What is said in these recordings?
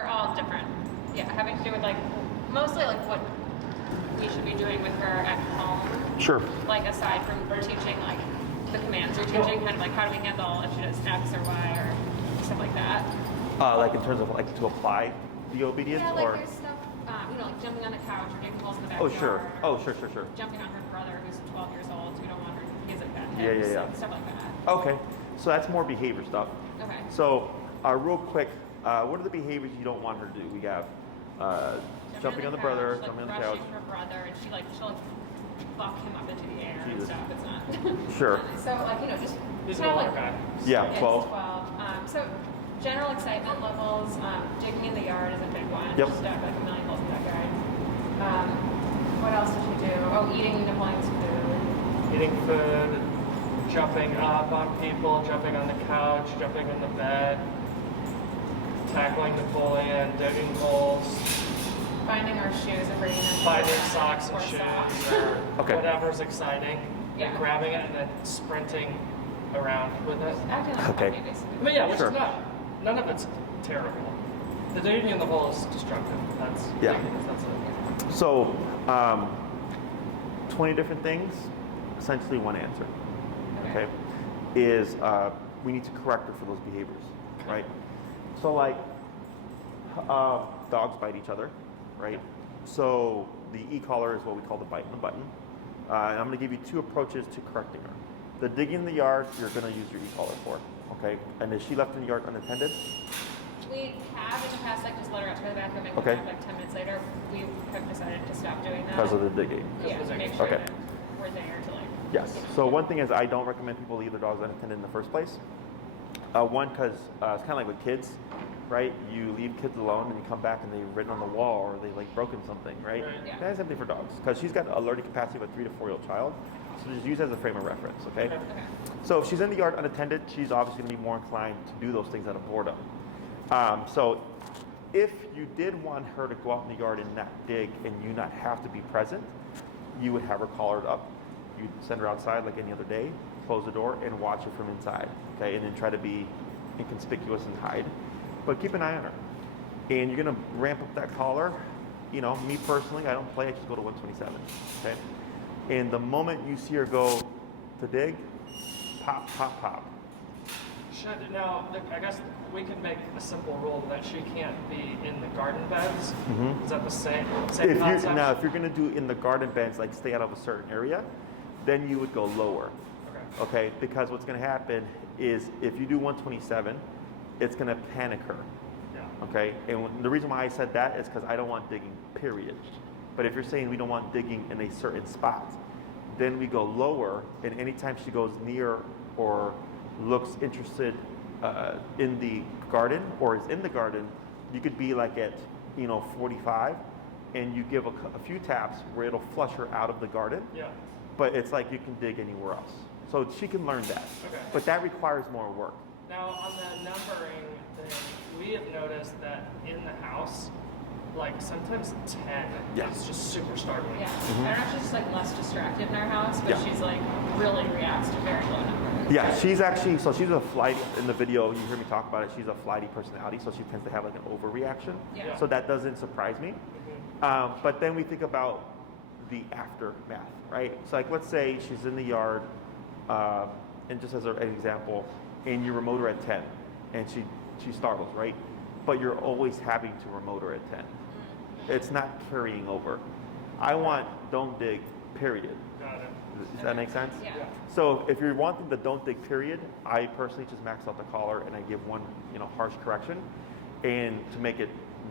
They're all different. Yeah, having to do with like mostly like what we should be doing with her at home. Sure. Like aside from teaching like the commands you're teaching, kind of like how do we handle if she does X or Y or stuff like that. Like in terms of like to apply the obedience, Yeah, like or there's stuff, like jumping on the couch or digging holes in the oh backyard. sure. Jumping on her brother who's 12 years old, so we don't want her. He has like bad Yeah, hips, yeah. stuff like that. Okay, so that's more behavior stuff. Okay. So real quick, what are the behaviors you don't want her to do? We have jumping on the brother, like jumping on the couch. brushing her brother, and she'll like fuck him up into the air Jesus. and stuff. It's not. Sure. So like just He's kind of a like guy. Yeah, 12. 12. So general excitement levels. Digging in the yard is a big one. Yep. Just dug like a million holes in the backyard. What else did she do? Oh, eating Napoleon's food. Eating food, jumping up on people, jumping on the couch, jumping in the bed, tackling Napoleon, digging holes, Finding our shoes and bringing them. finding socks and or shoes, socks. or Okay. whatever's exciting, Yeah. and grabbing it and then sprinting around with it. Acting like Okay. a puppy, basically. But yeah, which Sure. is not, none of it's terrible. The digging in the hole is destructive. That's Yeah. That's it. So 20 different things, essentially one answer. Okay, is we need to correct her for those behaviors, right? So like dogs bite each other, right? So the e-collar is what we call the bite in the button. And I'm going to give you two approaches to correcting her. The digging in the yard, you're going to use your e-collar for, okay? And is she left in the yard unattended? We have in the past, like just let her out to the bathroom and Okay. come back like 10 minutes later. We have decided to stop doing that. Because of the digging. Yeah, to make sure Okay. that we're there to like. Yes. So one thing is I don't recommend people leave their dogs unattended in the first place. One, because it's kind of like with kids, right? You leave kids alone and you come back and they've written on the wall or they've like broken something, right? Right. Yeah. That's something for dogs because she's got a learning capacity of a 3 to 4 year old child. So just use it as a frame of reference, okay? Okay. So if she's in the yard unattended, she's obviously going to be more inclined to do those things out of boredom. So if you did want her to go out in the yard and not dig and you not have to be present, you would have her collared up. You'd send her outside like any other day, close the door, and watch her from inside, okay? And then try to be inconspicuous and hide. But keep an eye on her. And you're going to ramp up that collar. You know, me personally, I don't play, I just go to 127, okay? And the moment you see her go to dig, pop, pop, pop. Should now, I guess we could make a simple rule that she can't be in the garden beds. Mhm. Is that the same If concept? if you're going to do in the garden beds, like stay out of a certain area, then you would go lower, Okay. okay? Because what's going to happen is if you do 127, it's going to panic her, Yeah. okay? And the reason why I said that is because I don't want digging, period. But if you're saying we don't want digging in a certain spot, then we go lower, and anytime she goes near or looks interested in the garden or is in the garden, you could be like at 45, and you give a few taps where it'll flush her out of the garden. Yeah. But it's like you can dig anywhere else, so she can learn that. Okay. But that requires more work. Now on the numbering thing, we have noticed that in the house, like sometimes 10 Yeah. is just super startling. Yeah. I don't know if she's just like less distracted in our house, but Yeah. she's like really reacts to very low numbers. Yeah, she's actually, so she's a flighty, in the video, you hear me talk about it, she's a flighty personality, so she tends to have like an overreaction. Yeah. So that doesn't surprise me. But then we think about the aftermath, right? So like, let's say she's in the yard, and just as an example, and you remote her at 10, and she startles, right? But you're always having to remote her at 10. It's not carrying over. I want don't dig, period. Got it. Does that make sense? Yeah. Yeah. So if you're wanting the don't dig period, I personally just max out the collar and I give one, harsh correction, and to make it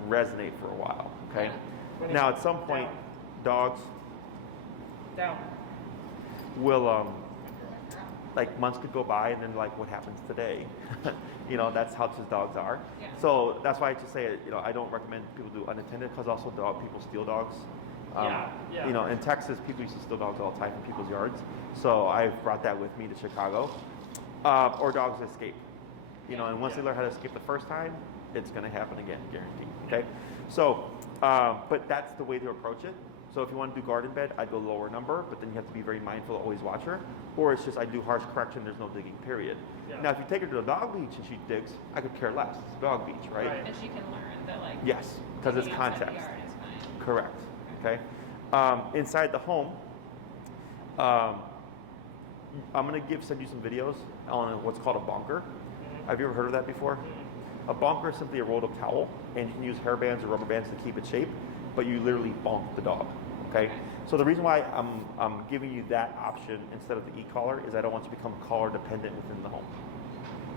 resonate for a while. Okay. When Now it's at some point, down. dogs Down. will like months could go by and then like what happens today. That's how just dogs are. Yeah. So that's why I just say I don't recommend people do unattended because also people steal dogs. Yeah. In Texas, people used to steal dogs all the time from people's yards. So I've brought that with me to Chicago. Or dogs escape. And once they learn how to escape the first time, it's going to happen again, guaranteed. Okay. So, but that's the way to approach it. So if you want to do garden bed, I'd go lower number, but then you have to be very mindful to always watch her. Or it's just I do harsh correction, there's no digging, period. Yeah. Now if you take her to the dog beach and she digs, I could care less. It's a dog beach, right? Right. And she can learn that like. Yes, because it's digging outside the context. yard is fine. Correct. Okay. Inside the home, I'm going to send you some videos on what's called a bonker. Have you ever heard of that before? A bonker is simply a rolled up towel, and you can use hair bands or rubber bands to keep it shape, but you literally bonk the dog. Okay. So the reason why I'm giving you that option instead of the e-collar is I don't want you to become collar dependent within the home.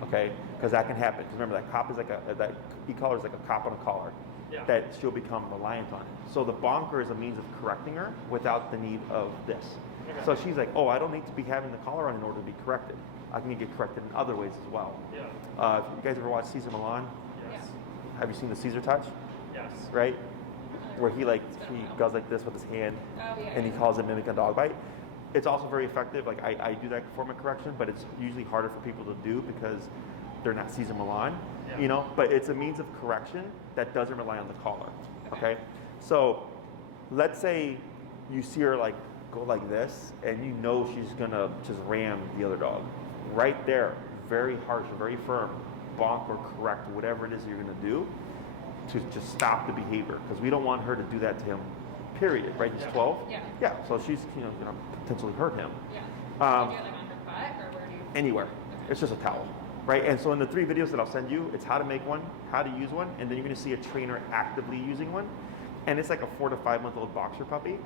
Okay, because that can happen. Because remember, that e-collar is like a cop on a collar. Yeah. That she'll become reliant on it. So the bonker is a means of correcting her without the need of this. Okay. So she's like, oh, I don't need to be having the collar on in order to be corrected. I can get corrected in other ways as well. Yeah. If you guys ever watch Caesar Milan, Yes. have you seen the Caesar touch? Yes. Right? Where he goes like this with his hand, Oh, yeah, and he yeah. calls it mimic a dog bite. It's also very effective. Like I do that form of correction, but it's usually harder for people to do because they're not Caesar Milan, Yeah. you know. But it's a means of correction that doesn't rely on the collar. Okay. So let's say you see her like go like this, and you know she's gonna just ram the other dog. Right there, very harsh, very firm, bonk or correct whatever it is you're gonna do to just stop the behavior, because we don't want her to do that to him. Period. Right? He's 12. Yeah. Yeah. So she's gonna potentially hurt him. Yeah. Um, Do you do it like on her butt, or where do you? Anywhere. Okay. It's just a towel, right? And so in the 3 videos that I'll send you, it's how to make one, how to use one, and then you're going to see a trainer actively using one. And it's like a 4 to 5 month old boxer puppy,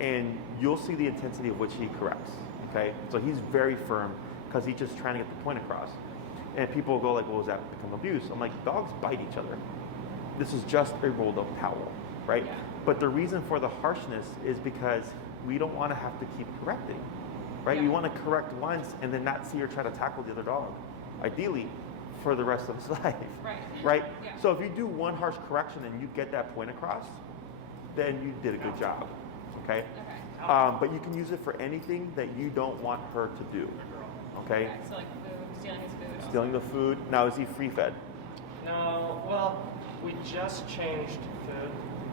and you'll see the intensity of which he corrects. Okay, so he's very firm because he's just trying to get the point across. And people go like, "Well, does that become abuse?" I'm like, dogs bite each other. This is just a rolled up towel, right? Yeah. But the reason for the harshness is because we don't want to have to keep correcting. Right? We Yeah. want to correct once and then not see her try to tackle the other dog, ideally for the rest of his life. Right. Right? Yeah. So if you do one harsh correction and you get that point across, then you did a good job. Okay? Okay. But you can use it for anything that you don't want her to do. Okay? Okay. So like food, stealing his food. Stealing the food. Now, is he free fed? No, well, we just changed food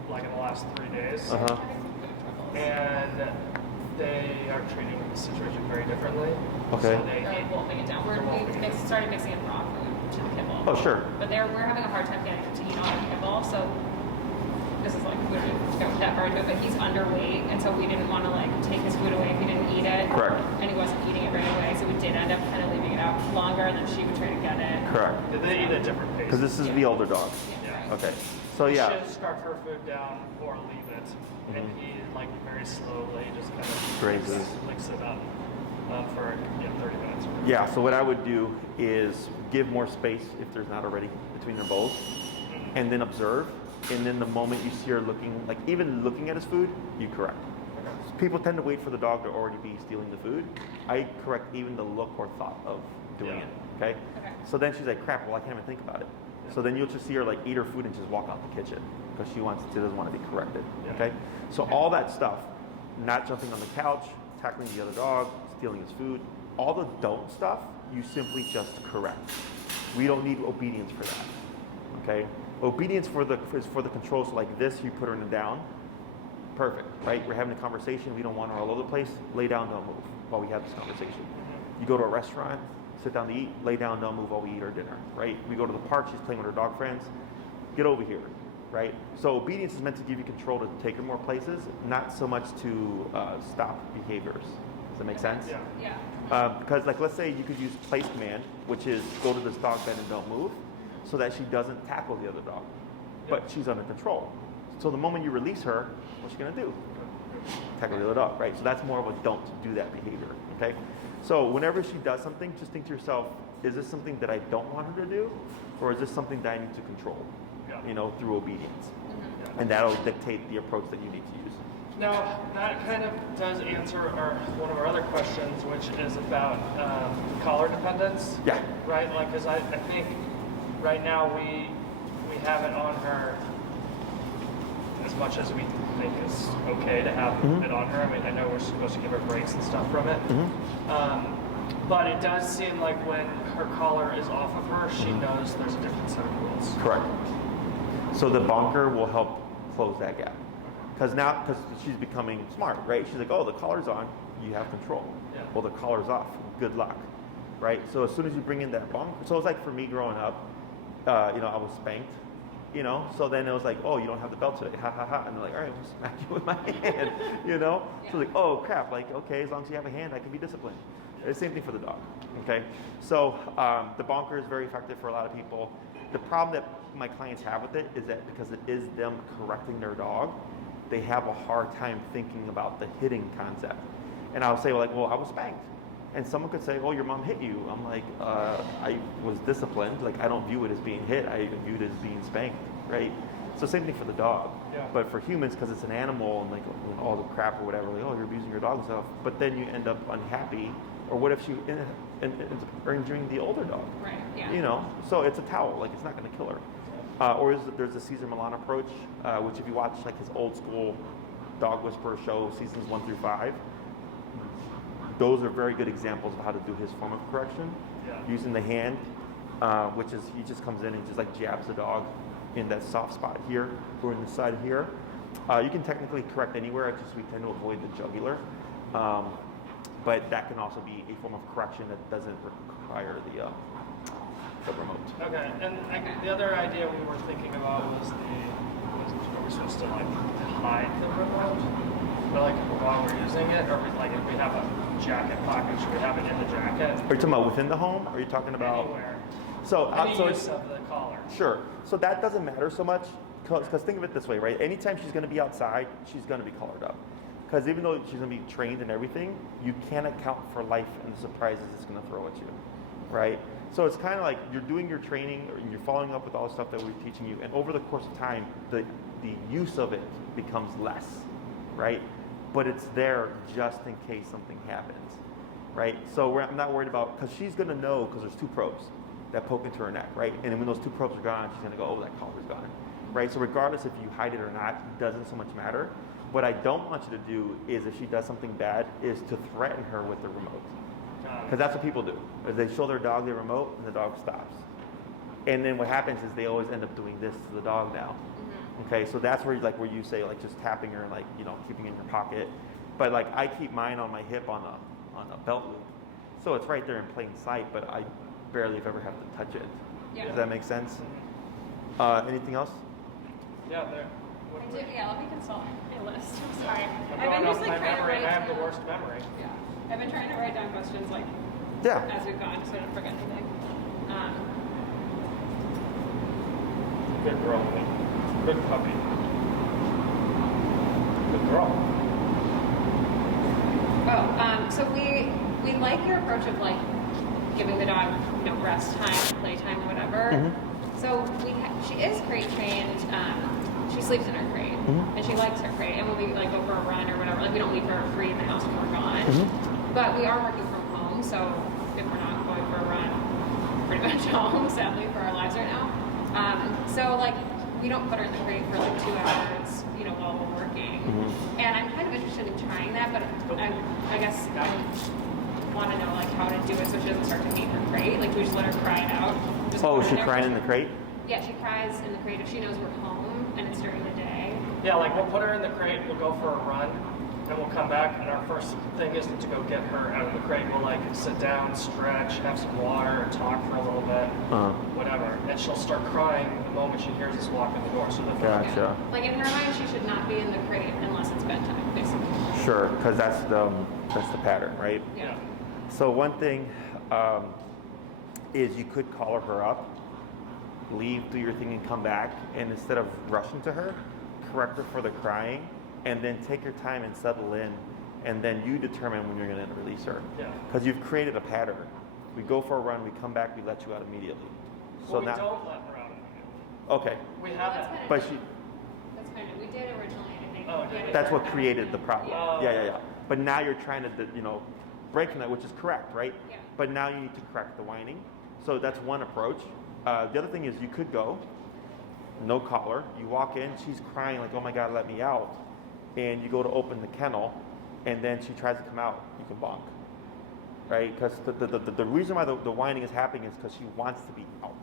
like in the last 3 days. Uh-huh. Having some food troubles. And they are treating the situation very differently. Okay. So they They're wolfing it down. We started mixing in raw food to the kibble. Oh, sure. But we're having a hard time getting him to eat all the kibble, so this is like we don't need to go that far into it, but he's underweight, and so we didn't want to like take his food away if he didn't eat it. Correct. And he wasn't eating it right away, so we did end up kind of leaving it out longer, and then she would try to get it. Correct. Did they eat at different pace? Because this is the older dog. Yeah. Yeah. Okay. So We yeah. should scarf her food down or leave it, and Mhm. he like very slowly just kind of Grazes. licks it up for 30 minutes. Yeah, so what I would do is give more space if there's not already between their bowls, and then observe. And then the moment you see her looking, like even looking at his food, you correct. People tend to wait for the dog to already be stealing the food. I correct even the look or thought of doing Yeah. it. Okay? Okay. So then she's like, crap, well, I can't even think about it. So then you'll just see her like eat her food and just walk out the kitchen because she doesn't want to be corrected. Yeah. Okay? So all that stuff, not jumping on the couch, tackling the other dog, stealing his food, all the don't stuff, you simply just correct. We don't need obedience for that. Okay? Obedience is for the control. So like this, you put her in a down. Perfect, right? We're having a conversation. We don't want her all over the place. Lay down, don't move while we have this conversation. You go to a restaurant, sit down to eat, lay down, don't move while we eat our dinner, right? We go to the park, she's playing with her dog friends. Get over here, right? So obedience is meant to give you control to take her more places, not so much to stop behaviors. Does that make sense? Yeah. Yeah. Because like let's say you could use place command, which is go to this dog bed and don't move, so that she doesn't tackle the other dog, but she's under control. So the moment you release her, what's she gonna do? Tackle the other dog, right? So that's more of a don't do that behavior, okay? So whenever she does something, just think to yourself, is this something that I don't want her to do? Or is this something that I need to control, Yeah. Through obedience? Yeah. And that'll dictate the approach that you need to use. Now, that kind of does answer one of our other questions, which is about collar dependence. Yeah. Right? Like, because I think right now we have it on her as much as we think is okay to have Mhm. it on her. I mean, I know we're supposed to give her breaks and stuff from it. Mm-hmm. But it does seem like when her collar is off of her, she knows there's a different set of rules. Correct. So the bonker will help close that gap. Because she's becoming smart, right? She's like, oh, the collar's on, you have control. Yeah. Well, the collar's off, good luck, right? So as soon as you bring in that bonker, so it's like for me growing up, I was spanked, so then it was like, oh, you don't have the belt today, ha ha ha, and they're like, all right, we'll smack you with my hand, Yeah. So like, oh crap, like, okay, as long as you have a hand, I can be disciplined. It's the same thing for the dog, okay? So the bonker is very effective for a lot of people. The problem that my clients have with it is that because it is them correcting their dog, they have a hard time thinking about the hitting concept. And I'll say, well, I was spanked. And someone could say, oh, your mom hit you. I'm like, I was disciplined. Like, I don't view it as being hit. I view it as being spanked, right? So same thing for the dog. Yeah. But for humans, because it's an animal and like all the crap or whatever, like, oh, you're abusing your dog and stuff. But then you end up unhappy. Or what if she ends up injuring the older dog? Right, yeah. So it's a towel. Like, it's not going to kill her. Or there's the Cesar Millan approach, which if you watch like his old school dog whisperer show, seasons 1 through 5, those are very good examples of how to do his form of correction, using the hand, which is he just comes in and just like jabs the dog in that soft spot here or in the side here. You can technically correct anywhere, it's just we tend to avoid the jugular. But that can also be a form of correction that doesn't require the remote. Okay, and the other idea we were thinking about was are we supposed to like hide the remote? But like while we're using it, or if we have a jacket pocket, should we have it in the jacket? Are you talking about within the home? Or are you talking about Anywhere? So Any use of the collar. Sure. So that doesn't matter so much because think of it this way, right? Anytime she's going to be outside, she's going to be collared up. Because even though she's going to be trained and everything, you can't account for life and the surprises it's going to throw at you, right? So it's kind of like you're doing your training or you're following up with all the stuff that we're teaching you, and over the course of time, the use of it becomes less, right? But it's there just in case something happens, right? So I'm not worried about, because she's going to know, because there's 2 probes that poke into her neck, right? And then when those 2 probes are gone, she's going to go, oh, that collar's gone, right? So regardless if you hide it or not, it doesn't so much matter. What I don't want you to do is, if she does something bad, is to threaten her with the remote. Because that's what people do, is they show their dog the remote and the dog stops. And then what happens is they always end up doing this to the dog now. Mm-hmm. Okay, so that's where you say like just tapping her and like, keeping it in your pocket. But like I keep mine on my hip on a belt loop. So it's right there in plain sight, but I barely ever have to touch it. Yeah. Does that make sense? Anything else? Yeah, there. I did, let me consult my list. I'm sorry. I'm going off my memory. I have the worst memory. Yeah. I've been trying to write down questions as we've gone so I don't forget anything. Good girl, Winnie. Good puppy. Good girl. So we like your approach of like giving the dog rest time, play time, or whatever. Mm-hmm. So she is crate trained. She sleeps in her crate, mm-hmm. and she likes her crate. And when we go for a run or whatever, we don't leave her free in the house when we're gone. Mm-hmm. But we are working from home, so if we're not going for a run, pretty much home, sadly, for our lives right now. So we don't put her in the crate for 2 hours, while we're working. Mm-hmm. And I'm kind of interested in trying that, but I guess I want to know how to do it so she doesn't start to hate her crate. Do we just let her cry it out? Is she crying in the crate? Yeah, she cries in the crate if she knows we're home and it's during the day. Yeah, we'll put her in the crate, we'll go for a run, and we'll come back, and our first thing isn't to go get her out of the crate. We'll sit down, stretch, have some water, talk for a little bit, whatever. And she'll start crying the moment she hears us walk in the door. So Gotcha. In her mind, she should not be in the crate unless it's bedtime, basically. Sure, because that's the pattern, right? Yeah. So one thing is you could collar her up, leave, do your thing, and come back, and instead of rushing to her, correct her for the crying, and then take your time and settle in, and then you determine when you're going to release her. Yeah. Because you've created a pattern. We go for a run, we come back, we let you out immediately. So we don't let her out immediately. Okay. We haven't. That's kind of, we did originally, I think. Oh, that's what created the problem. Yeah. Yeah. But now you're trying to, break from that, which is correct, right? Yeah. But now you need to correct the whining. So that's one approach. The other thing is you could go, no collar. You walk in, she's crying like, oh my God, let me out. And you go to open the kennel, and then she tries to come out. You can bonk, right? Because the reason why the whining is happening is because she wants to be out,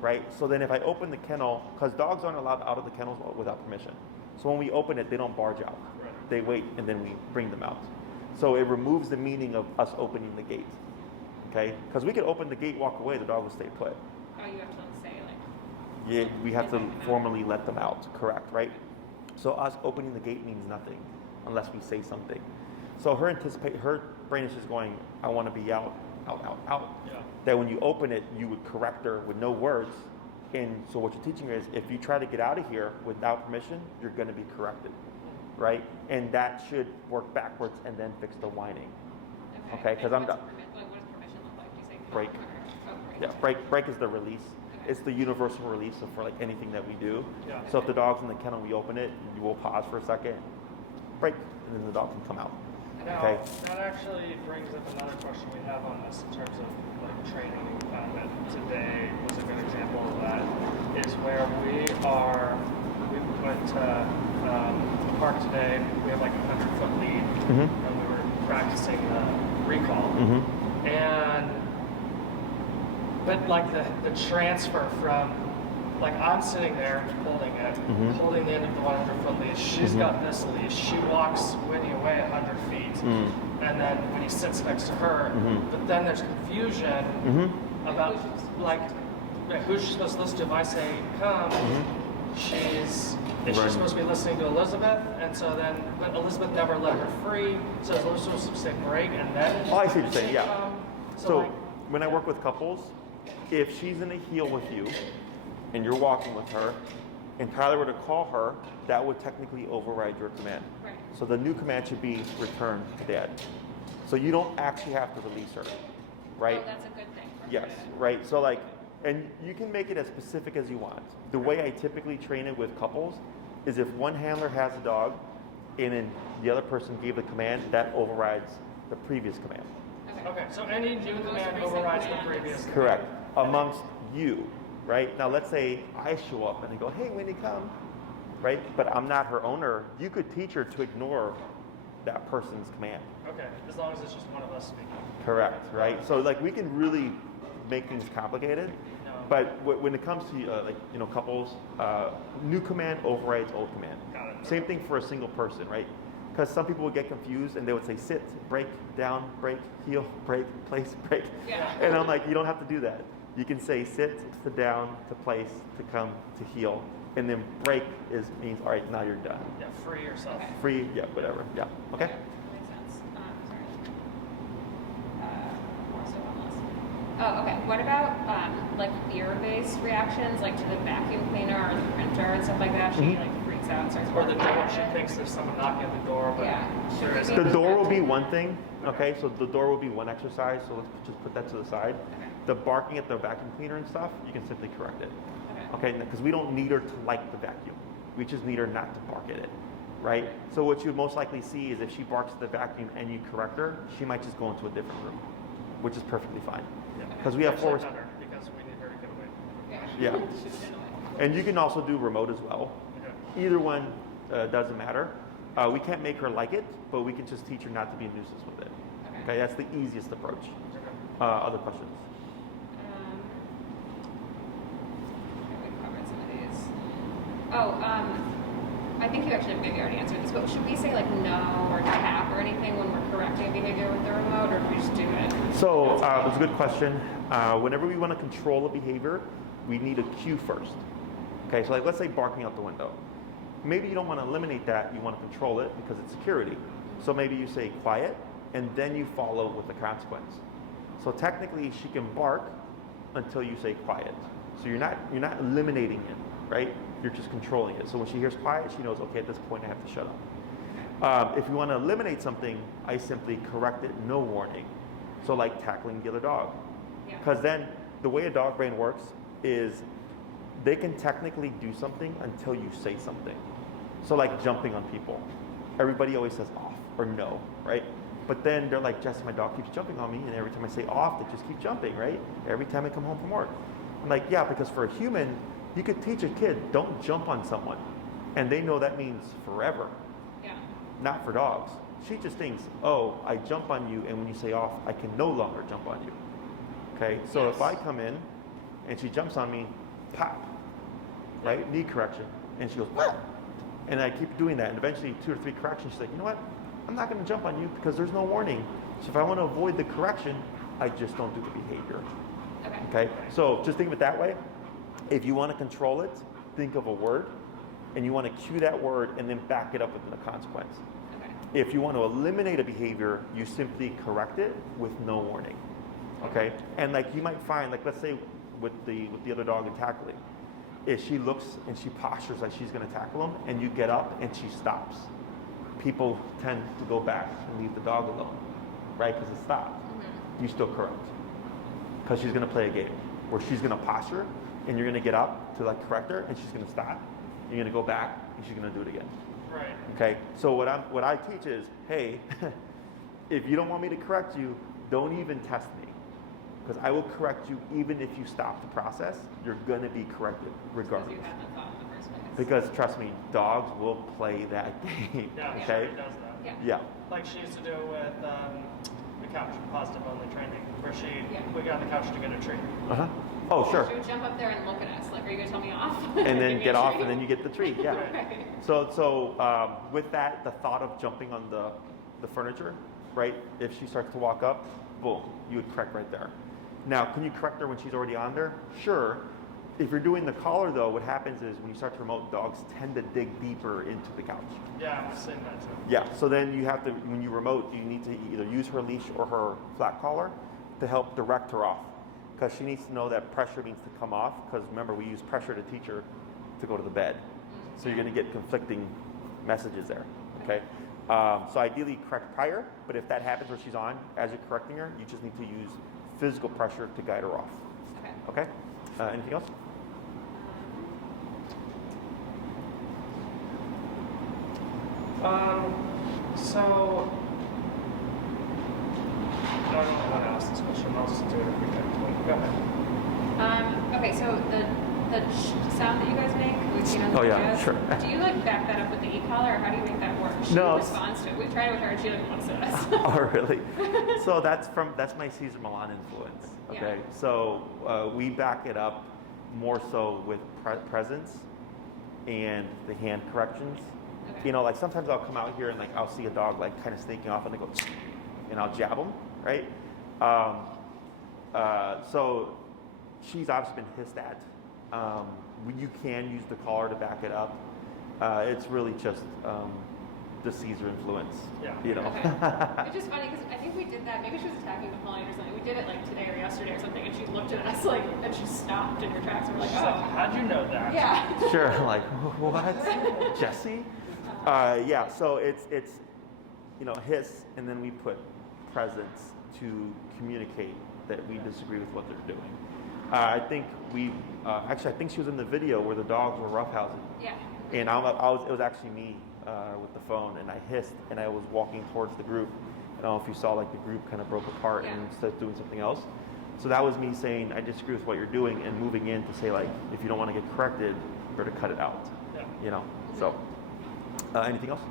right? So then if I open the kennel, because dogs aren't allowed out of the kennels without permission. So when we open it, they don't barge out. Right. They wait, and then we bring them out. So it removes the meaning of us opening the gate. Okay? Because we could open the gate, walk away, the dog will stay put. Oh, you have to say like. Yeah, we have to Let them out. formally let them out. Correct, right? So us opening the gate means nothing unless we say something. So her brain is just going, I want to be out, out, out, out. Yeah. That when you open it, you would correct her with no words. And so what you're teaching her is if you try to get out of here without permission, you're going to be corrected, right? And that should work backwards and then fix the whining. Okay, 'cause I'm what done. does permission look like? Do you say come Break. or- oh, Yeah, break is the release. Okay. It's the universal release for like anything that we do. Yeah. So if the dog's in the kennel, we open it, you will pause for a second, break, and then the dog can come out. Now, Okay. that actually brings up another question we have on this in terms of like training. That today was a good example of that. Is where we went to the park today. We have like a 100-foot lead, Mm-hmm. and we were practicing the recall. Mm-hmm. But like the transfer from, like I'm sitting there holding it, Mhm. holding the end of the 100-foot leash. She's Mhm. got this leash. She walks Winnie away 100 feet, Mm. and then Winnie sits next to her. Mhm. But then there's confusion Mm-hmm. about like who's she supposed to listen to. If I say come, is she Right. supposed to be listening to Elizabeth? And so then, but Elizabeth never let her free. So is Elizabeth supposed to say break and then? Oh, I see what you're saying, say yeah. come? So like, when I work with couples, if she's in a heel with you and you're walking with her and Tyler were to call her, that would technically override your command. Right. So the new command should be return to dad. So you don't actually have to release her, right? Oh, that's a good thing. for her Yes, to- right. So like, and you can make it as specific as you want. The way I typically train it with couples is if one handler has a dog and then the other person gave the command, that overrides the previous command. Okay, so any new Most command recent overrides the command previous. is- Correct. Amongst you, right? Now let's say I show up and I go, hey, Winnie, come, right? But I'm not her owner. You could teach her to ignore that person's command. Okay, as long as it's just one of us speaking. Correct, right? So like we can really make things complicated, but when it comes to couples, new command overrides old command. Got it. Same thing for a single person, right? Because some people would get confused and they would say sit, break, down, break, heel, break, place, break. Yeah. And I'm like, you don't have to do that. You can say sit to down, to place, to come, to heel. And then break means, all right, now you're done. Yeah, free yourself. Okay. Free, yeah, whatever. Yeah, okay? Makes sense. Sorry. More so on this. Oh, okay. What about like fear-based reactions, like to the vacuum cleaner or the printer and stuff like that? She like freaks out and starts Or the barking door, at she it. thinks there's someone knocking at the door, but Yeah. there isn't. The door will be one thing, okay? So the door will be one exercise, so let's just put that to the side. Okay. The barking at the vacuum cleaner and stuff, you can simply correct it. Okay. Okay, because we don't need her to like the vacuum. We just need her not to bark at it, right? So what you most likely see is if she barks at the vacuum and you correct her, she might just go into a different room, which is perfectly fine. Because we have Actually four. better, because we need her to get away. Yeah. Yeah. And you can also do remote as well. Okay. Either one doesn't matter. We can't make her like it, but we can just teach her not to be a nuisance with it. Okay, that's the easiest approach. Okay. Other questions? Okay, we covered some of these. Oh, I think you actually maybe already answered this, but should we say like no or tap or anything when we're correcting behavior with the remote, or do we just do it? So it's a good question. Whenever we want to control a behavior, we need a cue first. Okay, so like let's say barking out the window. Maybe you don't want to eliminate that, you want to control it because it's security. So maybe you say quiet, and then you follow with the consequence. So technically she can bark until you say quiet. So you're not eliminating it, right? You're just controlling it. So when she hears quiet, she knows, okay, at this point I have to shut up. If you want to eliminate something, I simply correct it, no warning. So like tackling the other dog. Yeah. Because then the way a dog brain works is they can technically do something until you say something. So like jumping on people. Everybody always says off or no, right? But then they're like, Jess, my dog keeps jumping on me, and every time I say off, they just keep jumping, right? Every time I come home from work. I'm like, yeah, because for a human, you could teach a kid, don't jump on someone. And they know that means forever. Yeah. Not for dogs. She just thinks, oh, I jump on you, and when you say off, I can no longer jump on you. Okay, so if I come in and she jumps on me, pop, right? Knee correction. And she goes, what? And I keep doing that, and eventually 2 or 3 corrections, she's like, you know what? I'm not going to jump on you because there's no warning. So if I want to avoid the correction, I just don't do the behavior. Okay? So just think of it that way. If you want to control it, think of a word, and you want to cue that word and then back it up with a consequence. Okay. If you want to eliminate a behavior, you simply correct it with no warning. Okay? And like you might find, like let's say with the other dog in tackling, if she looks and she postures like she's going to tackle him, and you get up and she stops, people tend to go back and leave the dog alone, right? Because it stopped. You still correct, because she's going to play a game where she's going to posture, and you're going to get up to like correct her, and she's going to stop. You're going to go back, and she's going to do it again. Right. Okay. So what I teach is, hey, if you don't want me to correct you, don't even test me. Because I will correct you even if you stop the process. You're going to be corrected regardless. Because you had that thought in the first place. Because trust me, dogs will play that game. Yeah, Okay? she does that. Yeah. Yeah. Like she used to do with the couch positive only training, where Yeah. we got on the couch to get a treat. Uh-huh. Oh, sure. She would jump up there and look at us, like, are you going to tell me off? And Give then me get a off, treat. and then you get the treat. Yeah. Right. So with that, the thought of jumping on the furniture, right? If she starts to walk up, boom, you would correct right there. Now, can you correct her when she's already on there? Sure. If you're doing the collar, though, what happens is when you start to remote, dogs tend to dig deeper into the couch. Yeah, I've seen that too. Yeah, so then you have to, when you remote, you need to either use her leash or her flat collar to help direct her off. Because she needs to know that pressure needs to come off, because remember, we use pressure to teach her to go to the bed. So you're going to get conflicting messages there, okay? So ideally correct prior, but if that happens where she's on, as you're correcting her, you just need to use physical pressure to guide her off. Okay. Okay? Anything else? So I don't know how to ask this question. I'll just do it if we can. Go ahead. Okay, so the sound that you guys make, we've seen on the Oh, yeah, videos, sure. do you like back that up with the e-collar, or how do you make that work? She No, responds to it. We've tried it with her, and she like wants us. Oh, really? So that's my Cesar Millan influence. Okay, Yeah. so we back it up more so with presence and the hand corrections. Okay. You know, like sometimes I'll come out here and like I'll see a dog like kind of sneaking off, and they go, and I'll jab them, right? So she's obviously been hissed at. You can use the collar to back it up. It's really just the Caesar influence. Yeah. You know. Okay. It's just funny because I think we did that. Maybe she was attacking the client or something. We did it like today or yesterday or something, and she looked at us like, and she stopped in her tracks. And we're like, She's like, how'd you know that? yeah. Sure. Like what? Jesse? Yeah. So it's hiss, and then we put presence to communicate that we disagree with what they're doing. I think I think she was in the video where the dogs were roughhousing. Yeah. And it was actually me with the phone, and I hissed, and I was walking towards the group. I don't know if you saw, like the group kind of broke apart Yeah. and started doing something else. So that was me saying, I disagree with what you're doing, and moving in to say, like, if you don't want to get corrected, better cut it out. Yeah. You know. So, anything else?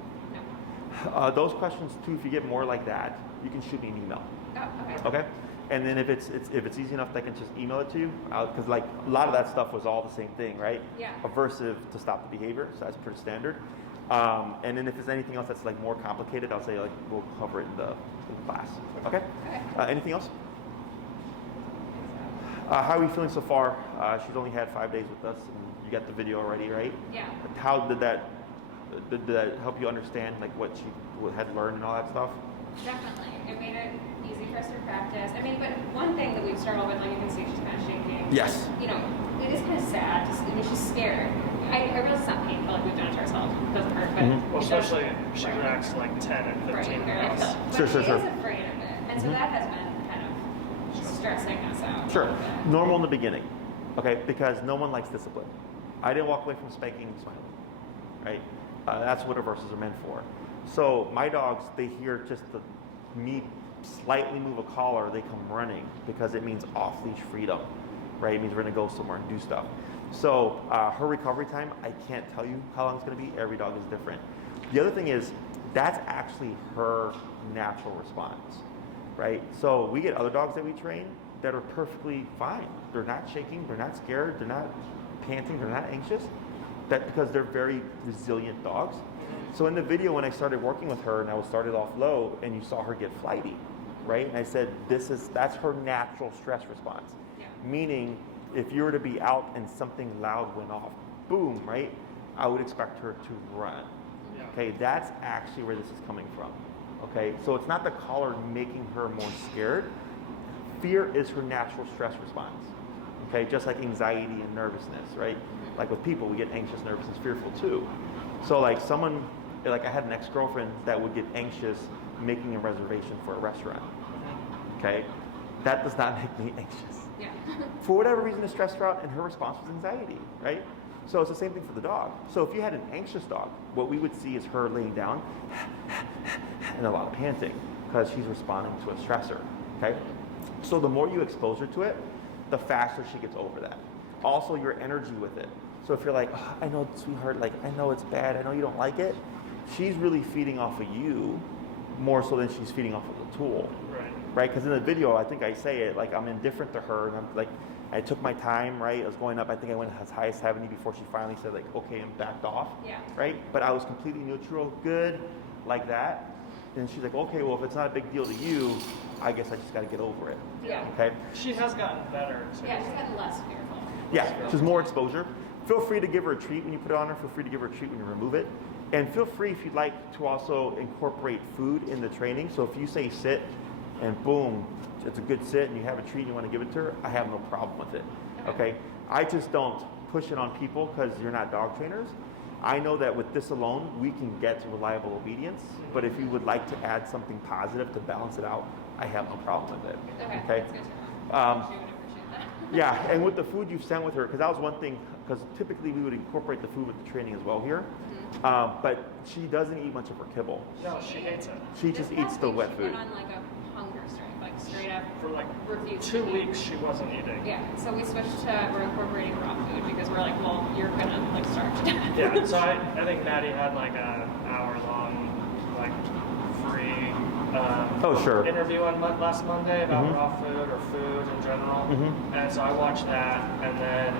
No. Those questions too. If you get more like that, you can shoot me an email. Oh, okay. Okay. And then if it's easy enough, I can just email it to you, because like a lot of that stuff was all the same thing, right? Yeah. Aversive to stop the behavior, so that's pretty standard. And then if there's anything else that's like more complicated, I'll say like we'll cover it in the class. Okay. Okay. Anything else? How are we feeling so far? She's only had 5 days with us, and you got the video already, right? Yeah. How did that help you understand like what she had learned and all that stuff? Definitely. It made it easy for us to practice. I mean, but one thing that we've struggled with, like you can see, she's kind of shaking. Yes. You know, it is kind of sad. I mean, she's scared. I realize it's not painful, like we've done it to ourselves. It doesn't hurt, but Mhm. Well, it does- especially if she right. reacts like 10 and 15 Right, pounds. but Sure, she sure, sure. is afraid of it, and so Mhm. that has been kind of stressing us out. a Sure. little bit. Normal in the beginning, okay? Because no one likes discipline. I didn't walk away from spanking smiling, right? That's what reversals are meant for. So my dogs, they hear just me slightly move a collar, they come running because it means off-leash freedom, right? It means we're gonna go somewhere and do stuff. So her recovery time, I can't tell you how long it's gonna be. Every dog is different. The other thing is, that's actually her natural response, right? So we get other dogs that we train that are perfectly fine. They're not shaking, they're not scared, they're not panting, they're not anxious. That because they're very resilient dogs. So in the video when I started working with her and I started off low and you saw her get flighty, right? And I said that's her natural stress response. Yeah. Meaning if you were to be out and something loud went off, boom, right? I would expect her to run. Yeah. Okay, that's actually where this is coming from. Okay, so it's not the collar making her more scared. Fear is her natural stress response. Okay, just like anxiety and nervousness, right? Like with people, we get anxious, nervous, and fearful too. So like I had an ex-girlfriend that would get anxious making a reservation for a restaurant. Okay, that does not make me anxious. Yeah. For whatever reason, the stress her out, and her response was anxiety, right? So it's the same thing for the dog. So if you had an anxious dog, what we would see is her laying down and a lot of panting because she's responding to a stressor, okay? So the more you expose her to it, the faster she gets over that. Also, your energy with it. So if you're like, oh, I know, sweetheart, like, I know it's bad, I know you don't like it, she's really feeding off of you more so than she's feeding off of the tool. Right? Because in the video, I think I say it, like, I'm indifferent to her, and I'm like, I took my time, right? I was going up, I think I went as high as 70 before she finally said, like, okay, and backed off. Yeah. Right? But I was completely neutral, good, like that. And she's like, okay, well, if it's not a big deal to you, I guess I just got to get over it. Yeah. Okay? She has gotten better. So Yeah, she's gotten less fearful. Yeah, just more exposure. Feel free to give her a treat when you put it on her. Feel free to give her a treat when you remove it. And feel free, if you'd like, to also incorporate food in the training. So if you say sit, and boom, it's a good sit, and you have a treat and you want to give it to her, I have no problem with it. Okay? I just don't push it on people because you're not dog trainers. I know that with this alone, we can get to reliable obedience. But if you would like to add something positive to balance it out, I have no problem with it. Okay, Okay? that's good to know. She would appreciate that. Yeah, and with the food you've sent with her, because that was one thing, because typically we would incorporate the food with the training as well here. But she doesn't eat much of her kibble. No, she hates it. She just eats the wet She food. went on like a hunger strike, like straight up For like refused 2 to eat. weeks, she wasn't eating. Yeah, so we switched to we're incorporating raw food because we're like, well, you're gonna like starve to death. Yeah, so I think Maddie had like an hour-long, like, free Sure. interview on last Monday about raw food or food in general. And so I watched that and then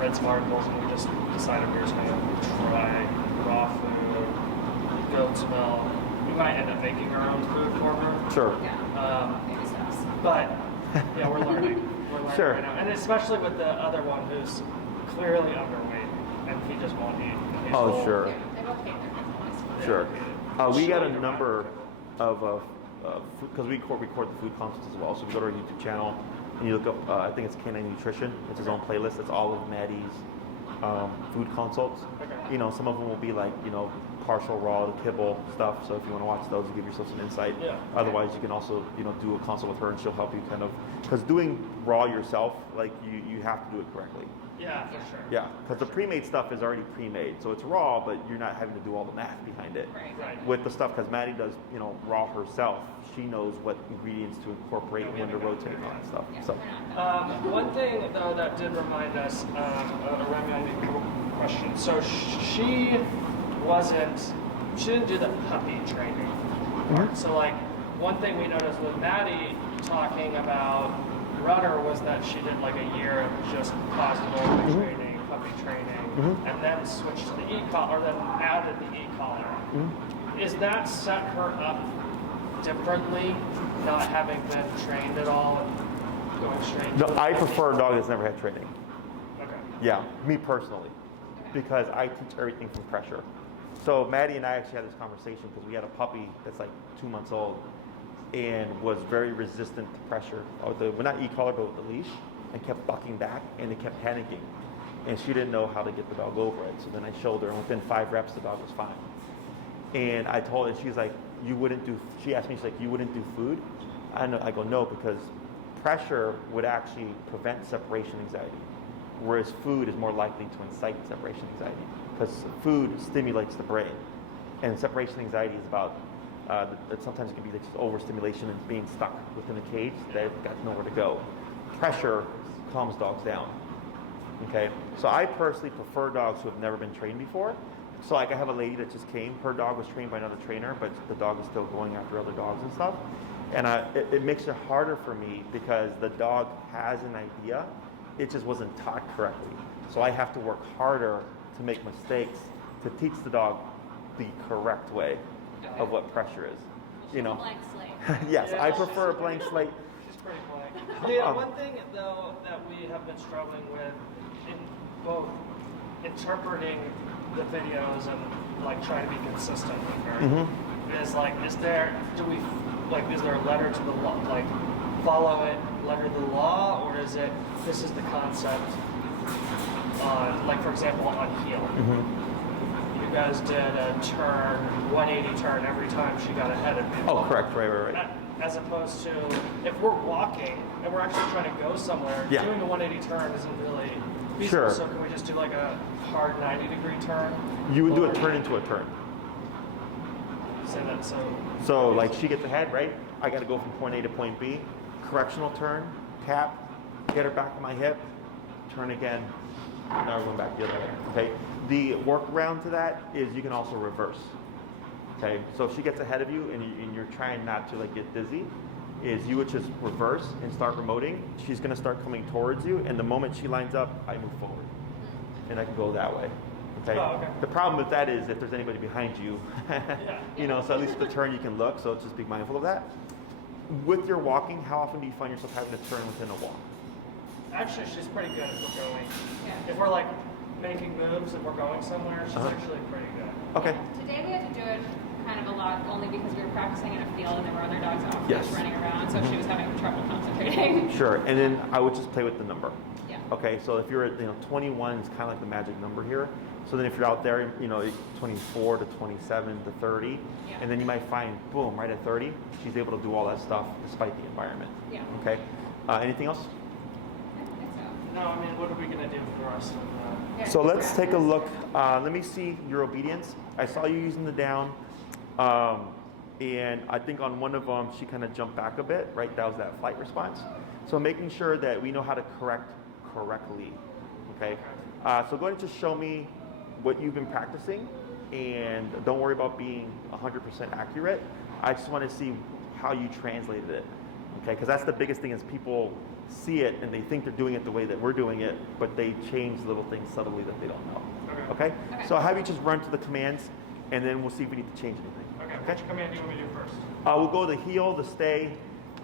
read some articles, and we just decided we were just going to try raw food, goat's milk. We might end up making our own food for her. Sure. Yeah, maybe steps. But yeah, we're learning. We're learning Sure. right now. And especially with the other one who's clearly underweight and he just won't eat. He's Oh, full. sure. Yeah, they both hate their business. Sure. We She'll got a eat around number it. of, because we record the food concepts as well, so we go to our YouTube channel and you look up, I think it's Canine Nutrition, it's his own playlist, it's all of Maddie's food consults. Okay. You know, some of them will be like, you know, partial raw, kibble stuff, so if you want to watch those, you give yourself some insight. Yeah. Otherwise, you can also, you know, do a consult with her and she'll help you kind of, because doing raw yourself, like you have to do it correctly. Yeah, for sure. Yeah, because the pre-made stuff is already pre-made, so it's raw, but you're not having to do all the math behind it. Right. With the stuff, because Maddie does, you know, raw herself, she knows what ingredients to incorporate Yeah, we when to haven't rotate gone on and through stuff. Yeah, So, we're not done. One thing though that did remind us, a reminding question. So she didn't do the puppy training part. So like one thing we noticed with Maddie talking about Rudder was that she did like a year of just positive training, puppy training, and then switched to the e-collar, or then added the e-collar. Is that set her up differently, not having been trained at all and going straight to no, the I prefer a dog that's never had training. Okay. Yeah, me personally, because I teach everything from pressure. So Maddie and I actually had this conversation because we had a puppy that's like 2 months old and was very resistant to pressure. Well, not e-collar, but with the leash, and kept bucking back, and it kept panicking. And she didn't know how to get the dog over it. So then I showed her, and within 5 reps, the dog was fine. And I told her, she's like, she asked me, she's like, you wouldn't do food? I go, no, because pressure would actually prevent separation anxiety, whereas food is more likely to incite separation anxiety, because food stimulates the brain. And separation anxiety is about, sometimes it can be just overstimulation and being stuck within a cage, they've got nowhere to go. Pressure calms dogs down. Okay, so I personally prefer dogs who have never been trained before. So like I have a lady that just came, her dog was trained by another trainer, but the dog is still going after other dogs and stuff. And it makes it harder for me because the dog has an idea, it just wasn't taught correctly. So I have to work harder to make mistakes, to teach the dog the correct way of what pressure is. She's a blank slate. Yes, Yeah, I prefer a blank slate. She's pretty blank. Yeah, one thing though that we have been struggling with in both interpreting the videos and like trying to be consistent with her is like, is there a letter to the law, like follow it, letter to the law, or is it this is the concept on, like for example on heel. You guys did a 180 turn every time she got ahead of you. Oh, correct, right. As opposed to if we're walking and we're actually trying to go somewhere, doing a 180 turn isn't really feasible. Sure. So can we just do like a hard 90-degree turn? You would do a turn into a turn. Say that So like she gets ahead, right? I got to go from point A to point B. Correctional turn, tap, get her back on my hip, turn again. Now we're going back the other way. Okay. The workaround to that is you can also reverse. Okay. So if she gets ahead of you and you're trying not to like get dizzy, is you would just reverse and start remoting. She's going to start coming towards you, and the moment she lines up, I move forward, and I can go that way. Okay. Oh, okay. The problem with that is if there's anybody behind you, you know, so at least the turn you can look. So just be mindful of that. With your walking, how often do you find yourself having to turn within a walk? Actually, she's pretty good if we're going. Yeah. If we're like making moves and we're going somewhere, she's actually pretty good. Okay. Today we had to do it kind of a lot only because we were practicing in a field and there were other dogs off Yes. running around, so she was having trouble concentrating. Sure. And then I would just play with the number. Yeah. Okay. So if you're at 21 is kind of like the magic number here. So then if you're out there, 24 to 27 to 30, and then you might find, boom, right at 30, she's able to do all that stuff despite the environment. Yeah. Okay. Anything else? I think so. No, I mean, what are we gonna do for the rest of Yeah, So just let's take a look. Let me see your obedience. I saw you using the down. And I think on one of them, she kind of jumped back a bit, right? That was that flight response. So making sure that we know how to correct correctly, okay? So go ahead and just show me what you've been practicing, and don't worry about being 100% accurate. I just want to see how you translated it, okay? Because that's the biggest thing is people see it and they think they're doing it the way that we're doing it, but they change little things subtly that they don't know, okay? So I'll have you just run to the commands, and then we'll see if we need to change anything. Okay, which command do you want me to do first? We'll go the heel, the stay,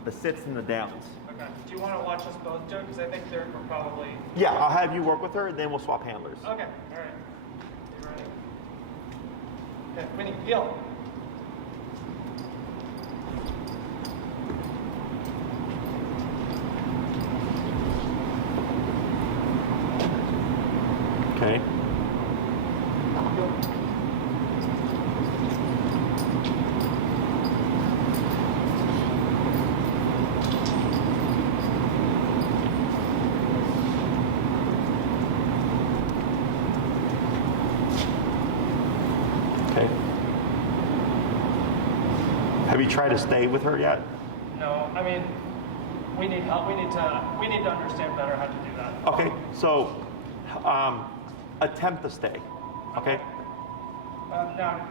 the sits, and the downs. Okay. Do you want to watch us both do it? Because I think they're probably... Yeah, I'll have you work with her, and then we'll swap handlers. Okay, all right. You ready? Okay, Winnie, heel. Okay. Okay. Have you tried to stay with her yet? No, I mean, we need help. We need to understand better how to do that. Okay, so attempt to stay. Okay. Now,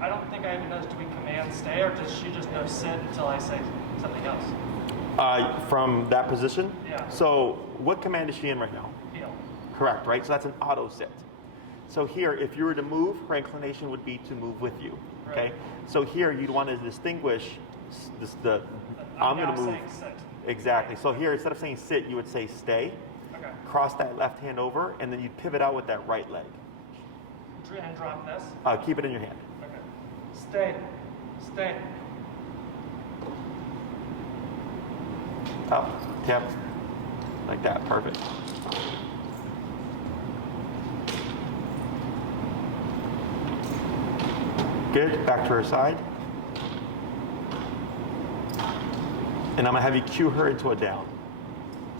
I don't think I even know, do we command stay, or does she just know sit until I say something else? From that position? Yeah. So what command is she in right now? Heel. Correct, right? So that's an auto sit. So here, if you were to move, her inclination would be to move with you. Okay. Right. So here, you'd want to distinguish I'm going now to move. saying sit. Exactly. So here, instead of saying sit, you would say stay. Okay. Cross that left hand over, and then you'd pivot out with that right leg. And drop this. Keep it in your hand. Okay. Stay. Stay. Up, tip, like that. Perfect. Good. Back to her side. And I'm going to have you cue her into a down.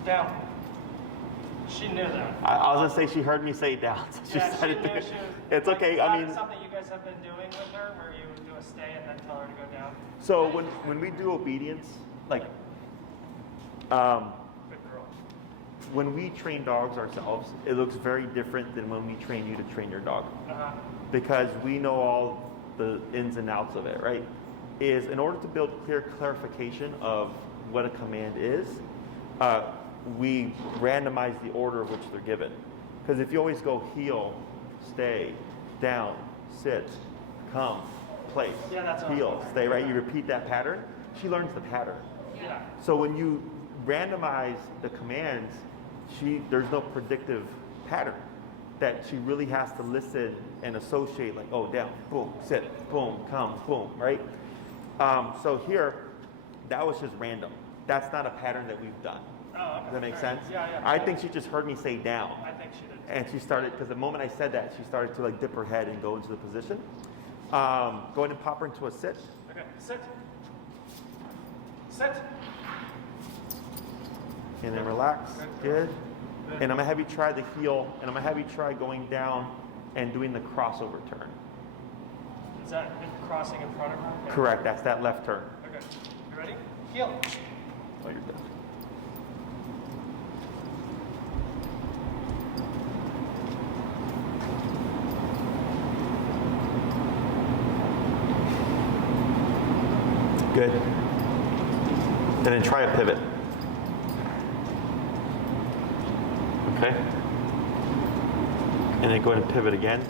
Down. She knew that. I was going to say she heard me say down. So she Yeah, she started knew doing- she was... It's like, okay. is I that mean, something you guys have been doing with her, where you do a stay and then tell her to go down? so when we do obedience, like Good girl. when we train dogs ourselves, it looks very different than when we train you to train your dog. Uh-huh. Because we know all the ins and outs of it, right? Is in order to build clear clarification of what a command is, we randomize the order of which they're given. Because if you always go heel, stay, down, sit, come, place, Yeah, that's what heel, I'm stay, right? You repeat that pattern. She learns the pattern. Yeah. So when you randomize the commands, there's no predictive pattern that she really has to listen and associate, like, oh, down, boom, sit, boom, come, boom, right? So here, that was just random. That's not a pattern that we've done. Oh, okay. Does that make All sense? right. Yeah. I think she just heard me say down. I think she did. And she started, because the moment I said that, she started to like dip her head and go into the position. Go ahead and pop her into a sit. Okay, sit. Sit. And then relax. Good. And I'm gonna have you try the heel, and I'm gonna have you try going down and doing the crossover turn. Is that crossing in front of her? Okay. Correct, that's that left turn. Okay. You ready? Heel. Oh, you're done. Good. And then try a pivot. Okay. And then go ahead and pivot again.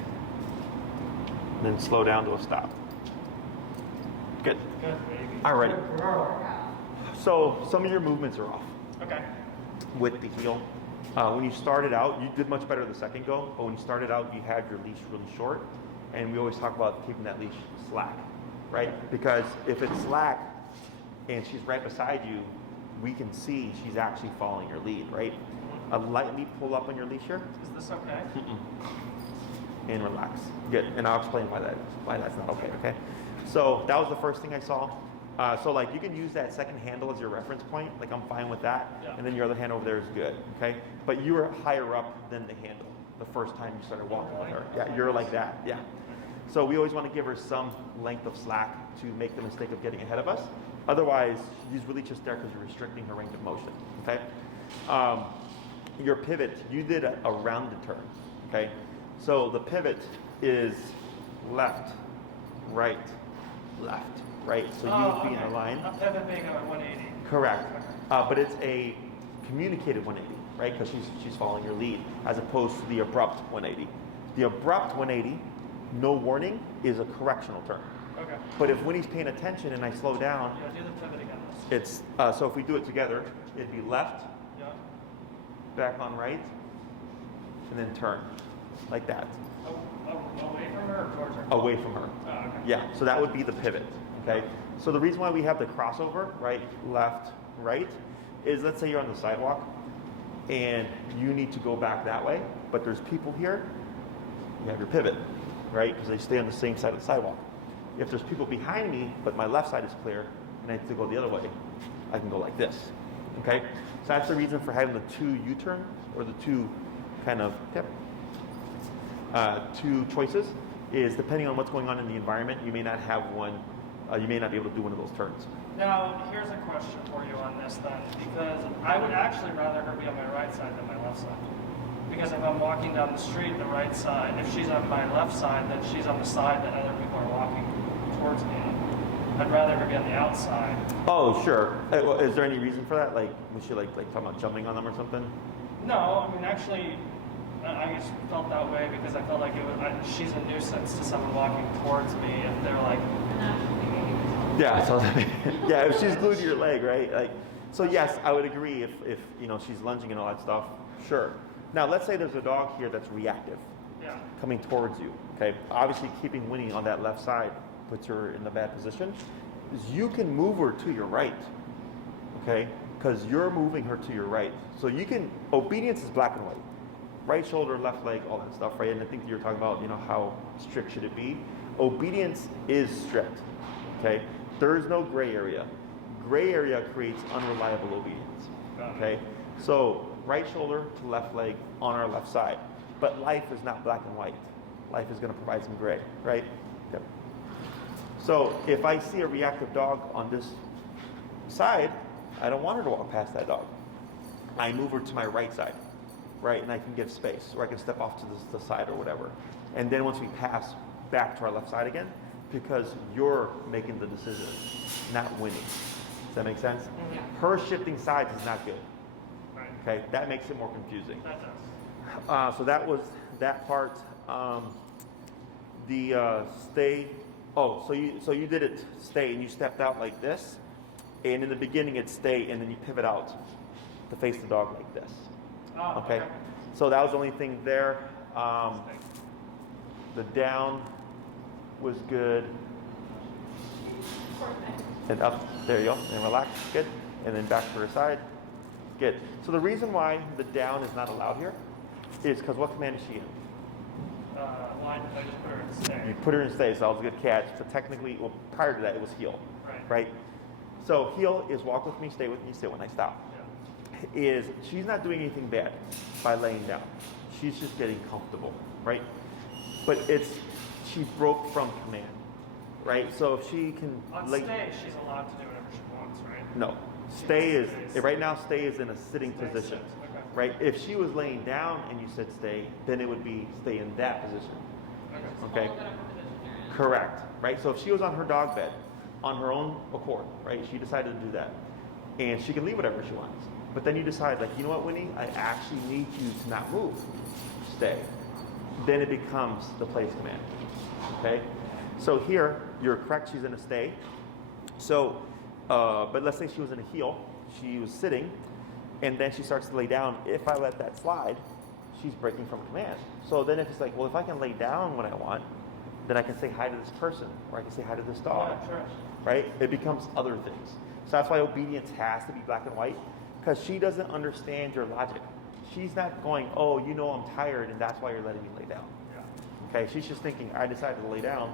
And then slow down to a stop. Good. Good, baby. All right. Good girl. So some of your movements are off Okay. with the heel. When you started out, you did much better the second go, but when you started out, you had your leash really short. And we always talk about keeping that leash slack, right? Because if it's slack and she's right beside you, we can see she's actually following your lead, right? Lightly pull up on your leash here. Is this okay? And relax. Good. And I'll explain why that's not okay, okay? So that was the first thing I saw. So like you can use that second handle as your reference point. Like I'm fine with that. Yeah. And then your other hand over there is good, okay? But you were higher up than the handle the first time you started walking with her. Yeah, you're like that, yeah. So we always want to give her some length of slack to make the mistake of getting ahead of us. Otherwise, she's really just there because you're restricting her range of motion, okay? Your pivot, you did a rounded turn, okay? So the pivot is left, right, left, right. So you'd be in a line. A pivot being a 180. Correct. But it's a communicated 180, right? Because she's following your lead, as opposed to the abrupt 180. The abrupt 180, no warning, is a correctional turn. Okay. But if Winnie's paying attention and I slow down, Yeah, do the pivot again. it's so if we do it together, it'd be left, Yeah. back on right, and then turn, like that, Away from her or towards her? away from her. Oh, okay. Yeah, so that would be the pivot, okay? So the reason why we have the crossover, right, left, right, is let's say you're on the sidewalk and you need to go back that way, but there's people here, you have your pivot, right? Because they stay on the same side of the sidewalk. If there's people behind me, but my left side is clear, and I need to go the other way, I can go like this, okay? So that's the reason for having the two U-turns, or the two kind of, two choices, is depending on what's going on in the environment, you may not have one, you may not be able to do one of those turns. Now, here's a question for you on this then, because I would actually rather her be on my right side than my left side. Because if I'm walking down the street, the right side, if she's on my left side, then she's on the side that other people are walking towards me. I'd rather her be on the outside. Oh, sure. Well, is there any reason for that? Like, was she like talking about jumping on them or something? No, I mean, actually, I just felt that way because I felt like she's a nuisance to someone walking towards me if they're like, Yeah, so yeah, if she's glued to your leg, right? Like, so yes, I would agree if you know she's lunging and all that stuff. Sure. Now let's say there's a dog here that's reactive, yeah, coming towards you. Okay. Obviously, keeping Winnie on that left side puts her in a bad position. Is you can move her to your right. Okay, because you're moving her to your right. So you can. Obedience is black and white. Right shoulder, left leg, all that stuff, right? And I think you're talking about, you know, how strict should it be? Obedience is strict. Okay. There is no gray area. Gray area creates unreliable obedience. Okay? So right shoulder to left leg on our left side. But life is not black and white. Life is going to provide some gray, right? Yep. So if I see a reactive dog on this side, I don't want her to walk past that dog. I move her to my right side, right? And I can give space, or I can step off to the side or whatever. And then once we pass back to our left side again, because you're making the decision, not Winnie. Does that make sense? Mm-hmm. Her shifting sides is not good. right. Okay, that makes it more confusing. That does. So that was that part. The stay. Oh, so you did it stay and you stepped out like this, and in the beginning it's stay and then you pivot out to face the dog like this. Oh, Okay. So that was the only thing there. The down was good. And up, there you go, and relax, good. And then back to her side, good. So the reason why the down is not allowed here is because what command is she in? I just put her in stay. You put her in stay, so that was a good catch. But technically, well, prior to that, it was heel, Right. So heel is walk with me, stay with me, sit when I stop. Yeah. Is she's not doing anything bad by laying down. She's just getting comfortable, right? But she broke from command, right? So if she can On stay, she's allowed to do whatever she wants, right? No, stay is right now. Stay is in a sitting position, Okay. right? If she was laying down and you said stay, then it would be stay in that position. Okay. Whatever position you're in. Correct, right? So if she was on her dog bed, on her own accord, right? She decided to do that, and she can leave whatever she wants. But then you decide, like, you know what, Winnie? I actually need you to not move. Stay. Then it becomes the place command. Okay. So here, you're correct. She's in a stay. So, but let's say she was in a heel. She was sitting, and then she starts to lay down. If I let that slide, she's breaking from command. So then if it's like, well, if I can lay down when I want, then I can say hi to this person, or I can say hi to this dog, Yeah, sure. right? It becomes other things. So that's why obedience has to be black and white, because she doesn't understand your logic. She's not going, oh, you know I'm tired, and that's why you're letting me lay down. Yeah. Okay, she's just thinking, I decided to lay down,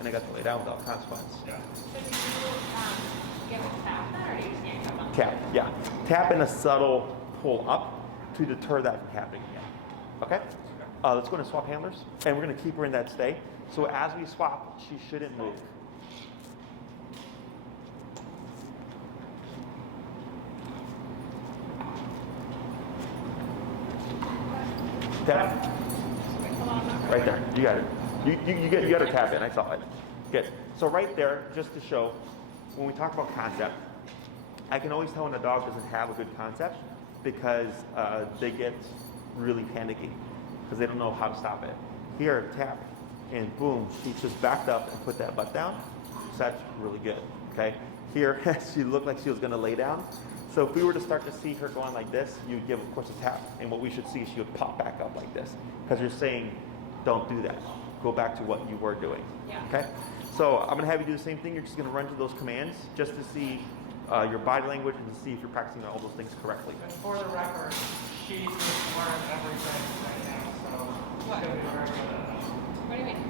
and I got to lay down without consequence. Yeah. So do you give a tap then, or do you just yank up on Tap, yeah. Tap and a subtle pull up to deter that from happening again. Okay? Let's go into swap handlers, and we're going to keep her in that stay. So as we swap, she shouldn't move. Tap. Right there. You got it. You got to tap in. I saw it. Good. So right there, just to show, when we talk about concept, I can always tell when a dog doesn't have a good concept because they get really panicky because they don't know how to stop it. Here, tap, and boom, she just backed up and put that butt down. So that's really good. Okay. Here, she looked like she was going to lay down. So if we were to start to see her going like this, you would give, of course, a tap. And what we should see is she would pop back up like this. Because you're saying, don't do that. Go back to what you were doing. Yeah. Okay? So I'm going to have you do the same thing. You're just going to run through those commands just to see your body language and to see if you're practicing all those things correctly. And for the record, she just learned everything right now, so What? she'll be very good at it. What do you mean?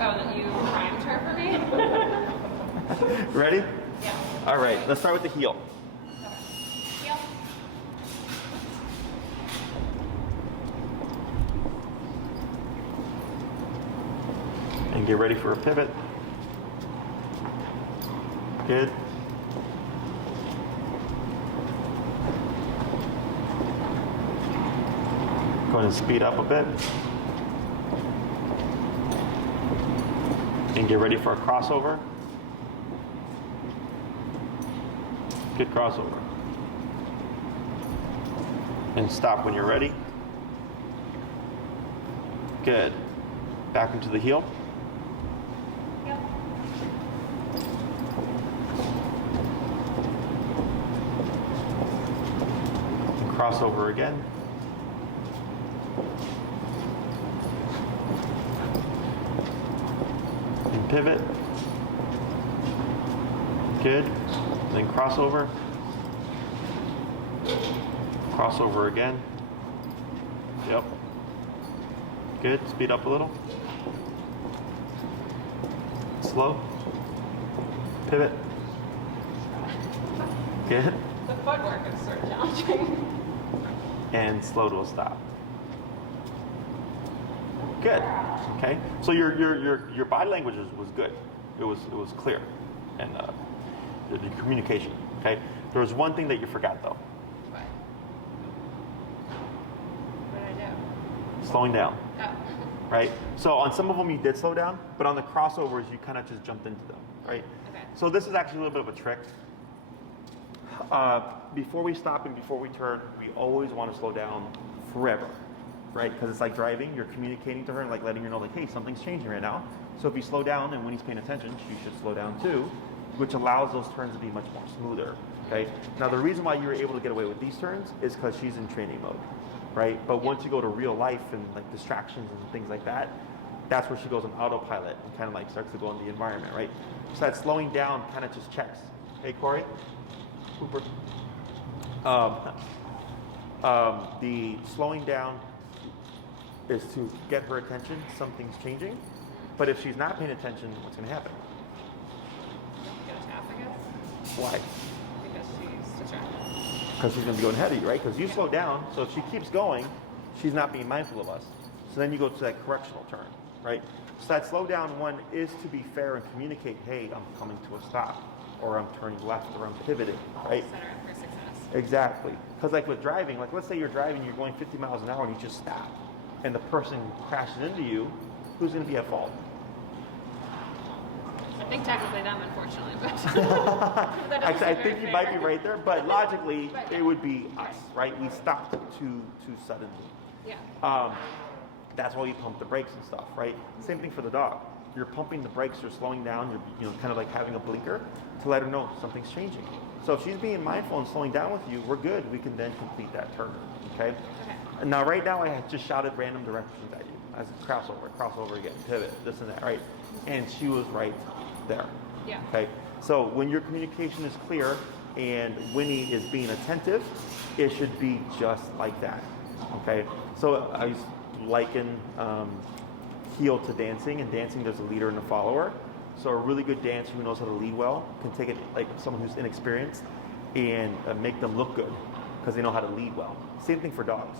Oh, that you primed her for me? Ready? Yeah. All right. Let's start with the heel. Okay. Heel. And get ready for a pivot. Good. Go ahead and speed up a bit. And get ready for a crossover. Good crossover. And stop when you're ready. Good. Back into the heel. Heel. And crossover again. And pivot. Good. Then crossover. Crossover again. Yep. Good. Speed up a little. Slow. Pivot. Good. The footwork is sort of challenging. And slow to a stop. Good. Okay. So your body language was good. It was clear, and the communication. Okay. There was one thing that you forgot though. What? What did I do? Slowing down. Oh. Right. So on some of them you did slow down, but on the crossovers you kind of just jumped into them. Right. Okay. So this is actually a little bit of a trick. Before we stop and before we turn, we always want to slow down forever, right? Because it's like driving. You're communicating to her and like letting her know, like, hey, something's changing right now. So if you slow down and when he's paying attention, she should slow down too, which allows those turns to be much more smoother, okay? Now, the reason why you're able to get away with these turns is because she's in training mode, right? But once you go to real life and like distractions and things like that, that's where she goes on autopilot and kind of like starts to go in the environment, right? So that slowing down kind of just checks. Hey, Corey? Cooper? The slowing down is to get her attention, something's changing. But if she's not paying attention, what's going to happen? Get a tap, I guess. Why? Because she's distracted. Because she's going to be going ahead of you, right? Because you slow down, so if she keeps going, she's not being mindful of us. So then you go to that correctional turn, right? So that slow down one is to be fair and communicate, hey, I'm coming to a stop, or I'm turning left, or I'm pivoting, right? Set her up for success. Exactly. Because like with driving, like let's say you're driving, you're going 50 miles an hour and you just stop, and the person crashes into you, who's going to be at fault? I think technically them, unfortunately, but that doesn't Actually, I seem think very you might fair. be right there, but logically, But, it would be us, right? We stopped too suddenly. Yeah. That's why we pump the brakes and stuff, right? Same thing for the dog. You're pumping the brakes, you're slowing down, you're kind of like having a blinker to let her know something's changing. So if she's being mindful and slowing down with you, we're good. We can then complete that turn, okay? Okay. And now right now I had just shouted random directions at you as a crossover again, pivot, this and that, right? And she was right there. Yeah. Okay. So when your communication is clear and Winnie is being attentive, it should be just like that. Okay. So I liken heel to dancing. In dancing, there's a leader and a follower. So a really good dancer who knows how to lead well can take it like someone who's inexperienced and make them look good because they know how to lead well. Same thing for dogs.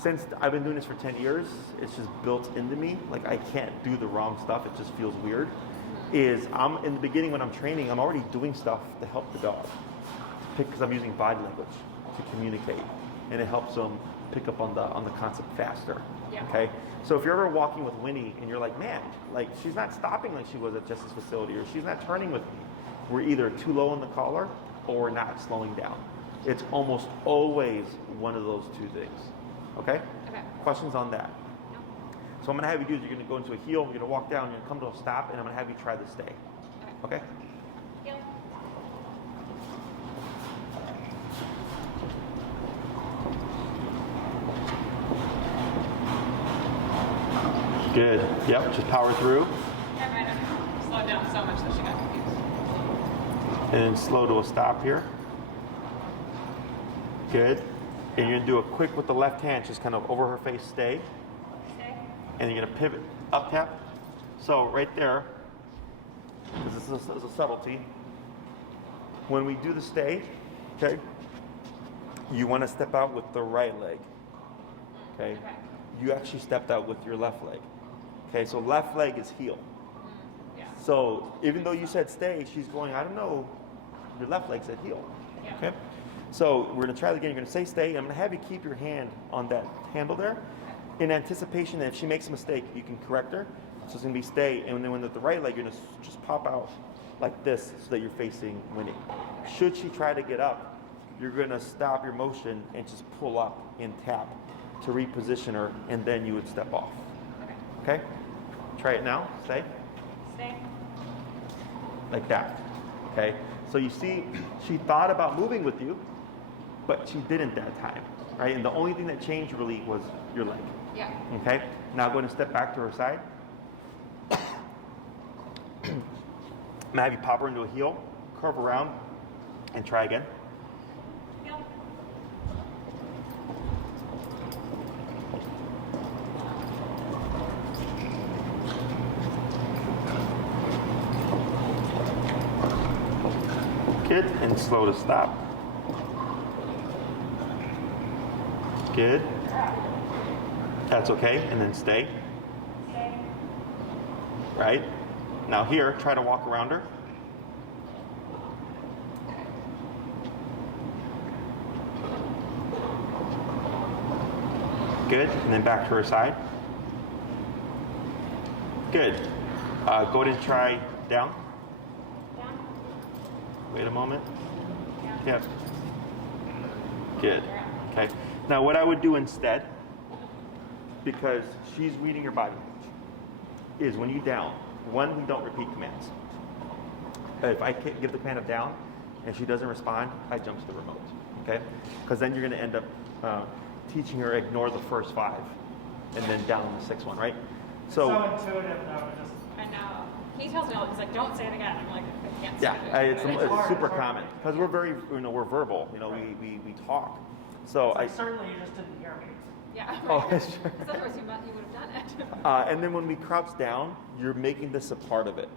Since I've been doing this for 10 years, it's just built into me. Like I can't do the wrong stuff. It just feels weird. I'm in the beginning when I'm training, I'm already doing stuff to help the dog because I'm using body language to communicate, and it helps them pick up on the concept faster. Yeah. Okay. So if you're ever walking with Winnie and you're like, man, like she's not stopping like she was at Jess's facility, or she's not turning with me, we're either too low in the collar or we're not slowing down. It's almost always one of those two things. Okay. Okay. Questions on that? No. So what I'm going to have you do is you're going to go into a heel, you're going to walk down, you're going to come to a stop, and I'm going to have you try the stay. Okay? Heel. Good. Yep, just power through. I might have slowed down so much that she got confused. And then slow to a stop here. Good. And you're going to do a quick with the left hand, just kind of over her face, stay. Stay. And you're going to pivot, up tap. So right there, because this is a subtlety, when we do the stay, okay, you want to step out with the right leg. Okay? Okay. You actually stepped out with your left leg. Okay, so left leg is heel. Yeah. So even though you said stay, she's going, I don't know, your left leg said heel. Yeah. Okay? So we're going to try it again. You're going to say stay. I'm going to have you keep your hand on that handle there in anticipation that if she makes a mistake, you can correct her. So it's going to be stay. And then when with the right leg, you're going to just pop out like this so that you're facing Winnie. Should she try to get up, you're going to stop your motion and just pull up and tap to reposition her, and then you would step off. Okay. Okay? Try it now. Stay. Stay. Like that. Okay? So you see, she thought about moving with you, but she didn't that time. Right? And the only thing that changed really was your leg. Yeah. Okay? Now go ahead and step back to her side. I'm gonna have you pop her into a heel, curve around, and try again. Heel. Good, and slow to stop. Good. That's okay, and then stay. Stay. Right? Now here, try to walk around her. Good, and then back to her side. Good. Go ahead and try down. Down. Wait a moment. Down. Yep. Good. Okay. Now what I would do instead, because she's reading your body language, is when you down, one, we don't repeat commands. If I can't give the command of down and she doesn't respond, I jump to the remote. Okay? Because then you're going to end up teaching her ignore the first 5 and then down the 6th one, right? So intuitive though. Just I know. He tells me all, he's like, don't say it again. I'm like, I can't say Yeah, it. it's super common because we're very, we're verbal. We talk. So certainly you just didn't hear me. Yeah. Oh, that's true. Because otherwise you would have done it. And then when we crouch down, you're making this a part of it,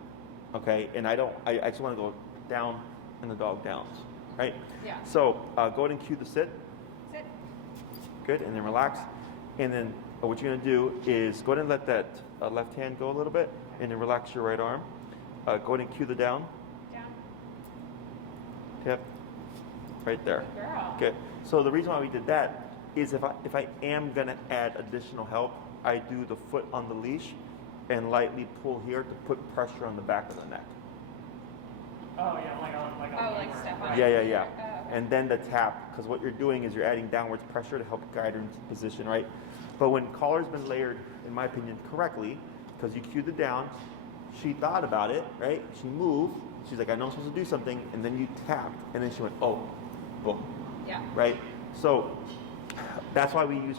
okay? And I actually want to go down and the dog downs, right? Yeah. So go ahead and cue the sit. Sit. Good, and then relax. And then what you're going to do is go ahead and let that left hand go a little bit, and then relax your right arm. Go ahead and cue the down. Down. Tip. Right there. Good girl. Good. So the reason why we did that is if I am going to add additional help, I do the foot on the leash and lightly pull here to put pressure on the back of the neck. Oh yeah, like a Oh, like step on. Yeah. Oh, okay. And then the tap, because what you're doing is you're adding downwards pressure to help guide her into position, right? But when collar's been layered, in my opinion, correctly, because you cued it down, she thought about it, right? She moved. She's like, I know I'm supposed to do something. And then you tapped. And then she went, oh, boom. Yeah. Right? So that's why we use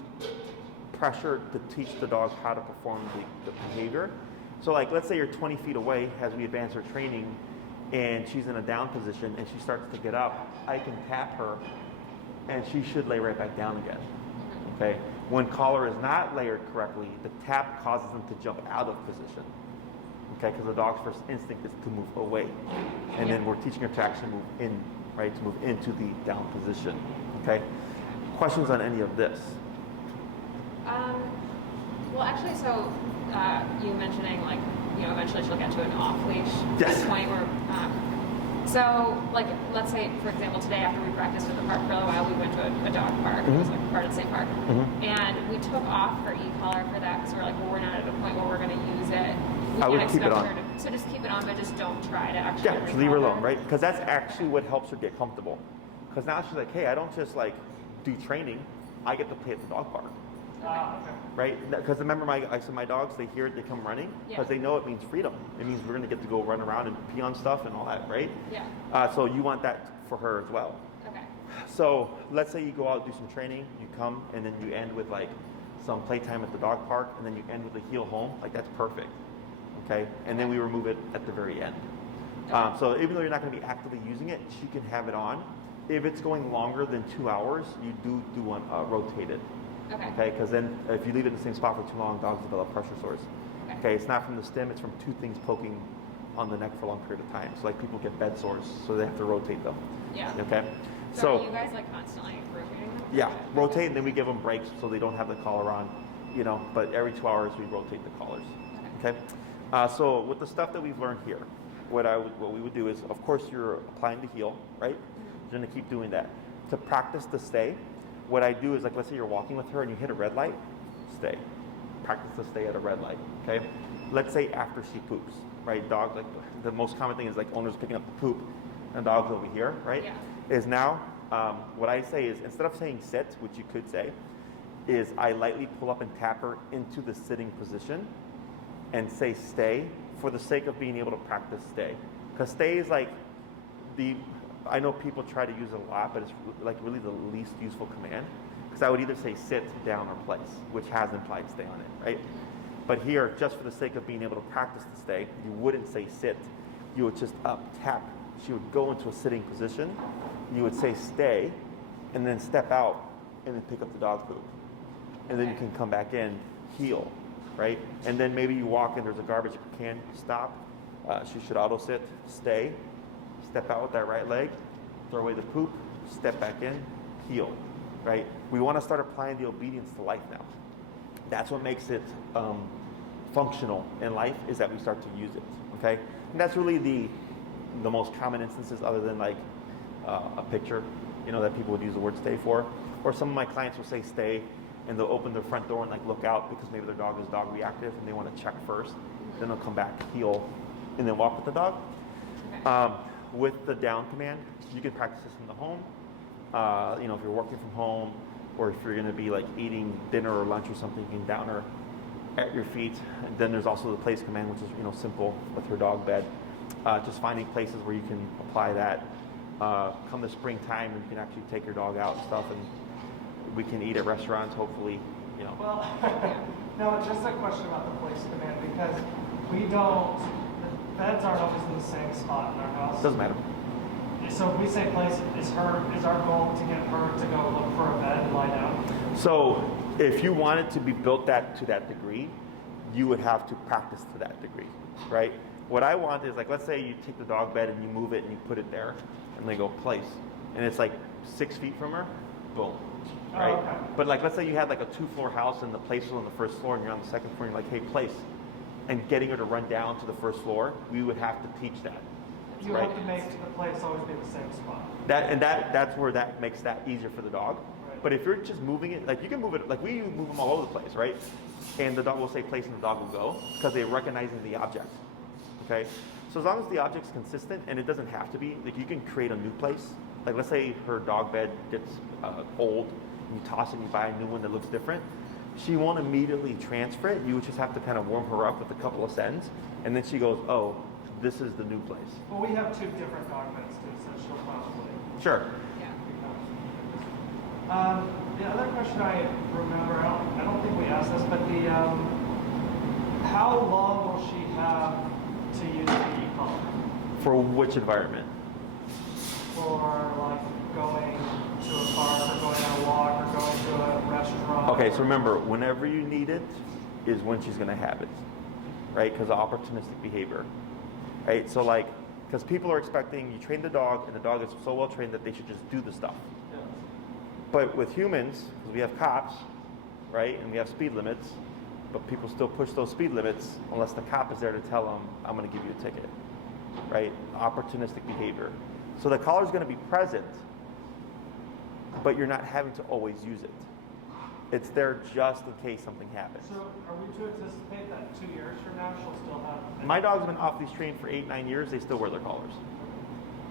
pressure to teach the dog how to perform the behavior. So like, let's say you're 20 feet away as we advance her training and she's in a down position and she starts to get up, I can tap her and she should lay right back down again. Okay? When collar is not layered correctly, the tap causes them to jump out of position. Okay? Because the dog's first instinct is to move away. And then we're teaching her to actually move in, right? To move into the down position. Okay? Questions on any of this? Well, actually, so you mentioning like, eventually she'll get to an off leash Yes. point where, so like, let's say, for example, today after we practiced at the park for a little while, we went to a dog park. It was like part of the same park. And we took off her e-collar for that because we're like, well, we're not at a point where we're going to use it. I would keep it on. So just keep it on, but just don't try to actually. Yeah, just leave her alone, right? Because that's actually what helps her get comfortable. Because now she's like, hey, I don't just like do training, I get to play at the dog park. Okay. Right? Because remember, my dogs, they hear it, they come running because they know it means freedom. It means we're going to get to go run around and pee on stuff and all that, right? Yeah. So you want that for her as well. Okay. So let's say you go out and do some training, you come, and then you end with like some playtime at the dog park, and then you end with a heel home. Like that's perfect. Okay? And then we remove it at the very end. So even though you're not going to be actively using it, she can have it on. If it's going longer than 2 hours, you do one rotated. Okay, because then if you leave it in the same spot for too long, dogs develop pressure sores. Okay, it's not from the stem, it's from 2 things poking on the neck for a long period of time. So like people get bed sores, so they have to rotate them. Yeah. Okay. So are you guys like constantly rotating them? Yeah, rotate, and then we give them breaks so they don't have the collar on, but every 2 hours we rotate the collars. Okay. So with the stuff that we've learned here, what we would do is, of course, you're applying the heel, right? You're going to keep doing that. To practice the stay, what I do is, like, let's say you're walking with her and you hit a red light, stay. Practice to stay at a red light, okay? Let's say after she poops, right? Dog, like, the most common thing is, like, owners picking up the poop and dogs over here, right? Yeah. Is now, what I say is, instead of saying sit, which you could say, is I lightly pull up and tap her into the sitting position and say stay for the sake of being able to practice stay. Because stay is like I know people try to use it a lot, but it's like really the least useful command. Because I would either say sit, down, or place, which has implied stay on it, right? But here, just for the sake of being able to practice the stay, you wouldn't say sit. You would just up tap. She would go into a sitting position. You would say stay, and then step out, and then pick up the dog poop. And then you can come back in, heel, right? And then maybe you walk and there's a garbage can, stop. She should auto sit, stay. Step out with that right leg, throw away the poop, step back in, heel, right? We want to start applying the obedience to life now. That's what makes it functional in life, is that we start to use it, okay? And that's really the most common instances, other than like a picture, that people would use the word stay for. Or some of my clients will say stay, and they'll open their front door and like look out because maybe their dog is dog reactive and they want to check first. Then they'll come back, heel, and then walk with the dog. Okay. With the down command, you can practice this in the home. if you're working from home, or if you're going to be like eating dinner or lunch or something, you can down her at your feet. And then there's also the place command, which is simple with her dog bed. Just finding places where you can apply that. Come the springtime, you can actually take your dog out and stuff, and we can eat at restaurants, hopefully. Well, no, just a question about the place command, because the beds aren't always in the same spot in our house. Doesn't matter. So if we say place, is our goal to get her to go look for a bed and lie down? So if you wanted to be built to that degree, you would have to practice to that degree, right? What I want is, like, let's say you take the dog bed and you move it and you put it there, and they go place, and it's like 6 feet from her, boom, right? Oh, okay. But like, let's say you had like a 2-floor house and the place was on the first floor and you're on the second floor and you're like, hey, place, and getting her to run down to the first floor, we would have to teach that. You right? have to make the place always be the same spot. That's where that makes that easier for the dog. Right. But if you're just moving it, like you can move it, like we move them all over the place, right? And the dog will say place and the dog will go because they're recognizing the object. Okay? So as long as the object's consistent, and it doesn't have to be, like you can create a new place. Like let's say her dog bed gets old, and you toss it and you buy a new one that looks different. She won't immediately transfer it. You would just have to kind of warm her up with a couple of cents, and then she goes, oh, this is the new place. Well, we have 2 different dog beds too, so she'll probably. Sure. Yeah. The other question I remember, I don't think we asked this, but how long will she have to use the e-collar? For which environment? For like going to a park or going on a walk or going to a restaurant? Okay, so remember, whenever you need it is when she's going to have it, right? Because of opportunistic behavior, right? So like, because people are expecting you train the dog and the dog is so well trained that they should just do the stuff. Yeah. But with humans, because we have cops, right, and we have speed limits, but people still push those speed limits unless the cop is there to tell them, I'm going to give you a ticket, right? Opportunistic behavior. So the collar is going to be present, but you're not having to always use it. It's there just in case something happens. So are we to anticipate that 2 years from now she'll still have? My dog's been off leash trained for 8-9 years. They still wear their collars.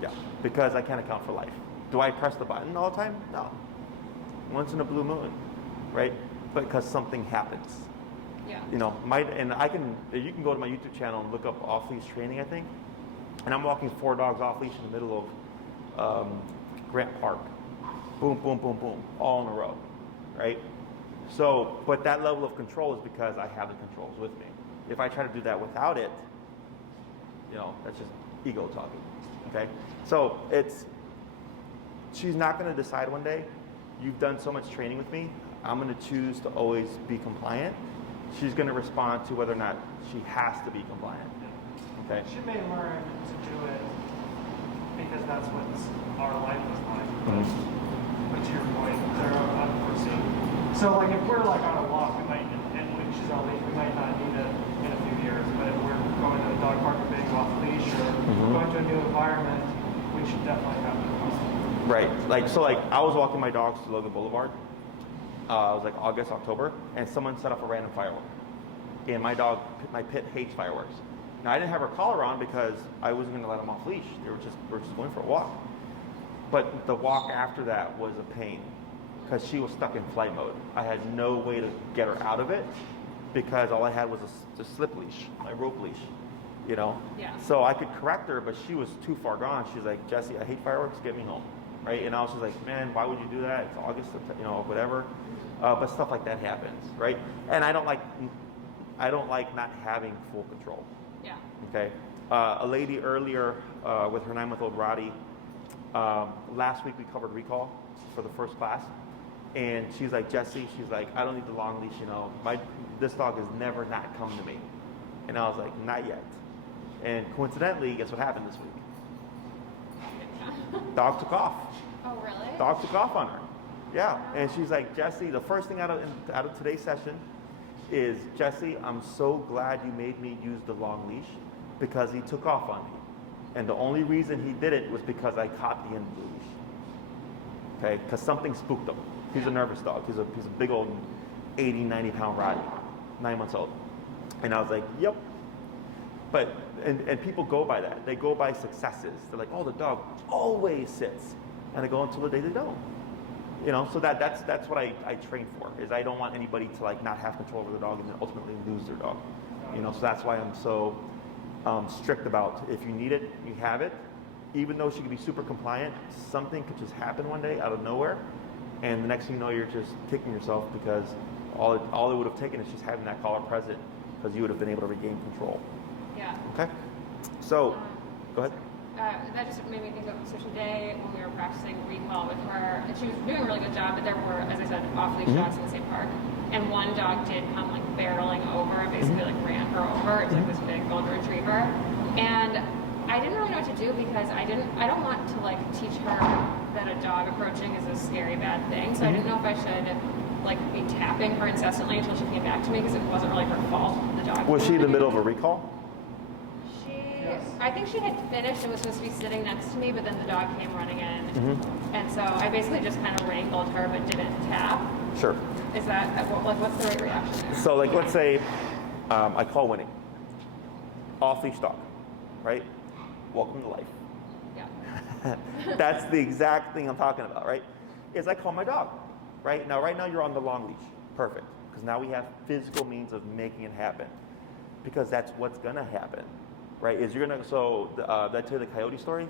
Yeah, because I can't account for life. Do I press the button all the time? No. Once in a blue moon, right? But because something happens. Yeah. You can go to my YouTube channel and look up off leash training, I think. And I'm walking 4 dogs off leash in the middle of Grant Park. Boom, boom, boom, boom, all in a row, right? So, but that level of control is because I have the controls with me. If I try to do that without it, that's just ego talking, okay? So she's not going to decide one day, you've done so much training with me, I'm going to choose to always be compliant. She's going to respond to whether or not she has to be compliant, okay? She may learn to do it because that's what our life is like. But to your point, they're unforeseen. So like if we're like on a walk, we might, and when she's on leash, we might not need it in a few years. But if we're going to the dog park and being off leash or going to a new environment, we should definitely have it. Right. Like I was walking my dogs to Logan Boulevard. It was like August, October, and someone set up a random firework. And my pit hates fireworks. Now I didn't have her collar on because I wasn't going to let them off leash. We were just going for a walk. But the walk after that was a pain because she was stuck in flight mode. I had no way to get her out of it because all I had was a slip leash, my rope leash, Yeah. So I could correct her, but she was too far gone. She's like, Jesse, I hate fireworks, get me home, right? And I was just like, man, why would you do that? It's August, whatever. But stuff like that happens, right? And I don't like not having full control. Yeah. Okay. A lady earlier with her 9-month-old Roddy. Last week we covered recall for the first class, and she's like, Jesse, I don't need the long leash, this dog has never not come to me. And I was like, not yet. And coincidentally, guess what happened this week? Dog took off. Oh, really? Dog took off on her. Yeah. And she's like, Jesse, the first thing out of today's session is, Jesse, I'm so glad you made me use the long leash because he took off on me. And the only reason he did it was because I caught the end of the leash. Okay? Because something spooked him. He's a nervous dog. He's a big old 80, 90 pound Roddy, 9 months old. And I was like, yep. And people go by that. They go by successes. They're like, oh, the dog always sits. and I go until the day they don't. You know, so that's what I train for, is I don't want anybody to like not have control over the dog and then ultimately lose their dog. You know, so that's why I'm so strict about, if you need it, you have it. Even though she could be super compliant, something could just happen one day out of nowhere, and the next thing you know, you're just kicking yourself because all it would have taken is just having that collar present, because you would have been able to regain control. Yeah. Okay? So, go ahead. That just made me think of, so today when we were practicing recall with her, and she was doing a really good job, but there were, as I said, off-leash shots in the same park. And one dog did come like barreling over and basically like ran her over. It's like this big golden retriever. And I didn't really know what to do because I don't want to like teach her that a dog approaching is a scary bad thing. So I didn't know if I should like be tapping her incessantly until she came back to me, because it wasn't really her fault. The dog Was she in the middle of a recall? I think she had finished and was supposed to be sitting next to me, but then the dog came running in. And so I basically just kind of wrangled her but didn't tap. Sure. Is that, like, what's the right reaction there? So, like, let's say I call Winnie. Off-leash dog, right? Welcome to life. Yeah. That's the exact thing I'm talking about, right? Is I call my dog, right? Right now you're on the long leash. Perfect. Because now we have physical means of making it happen. Because that's what's going to happen. Right, is you're gonna, so did I tell you the coyote story?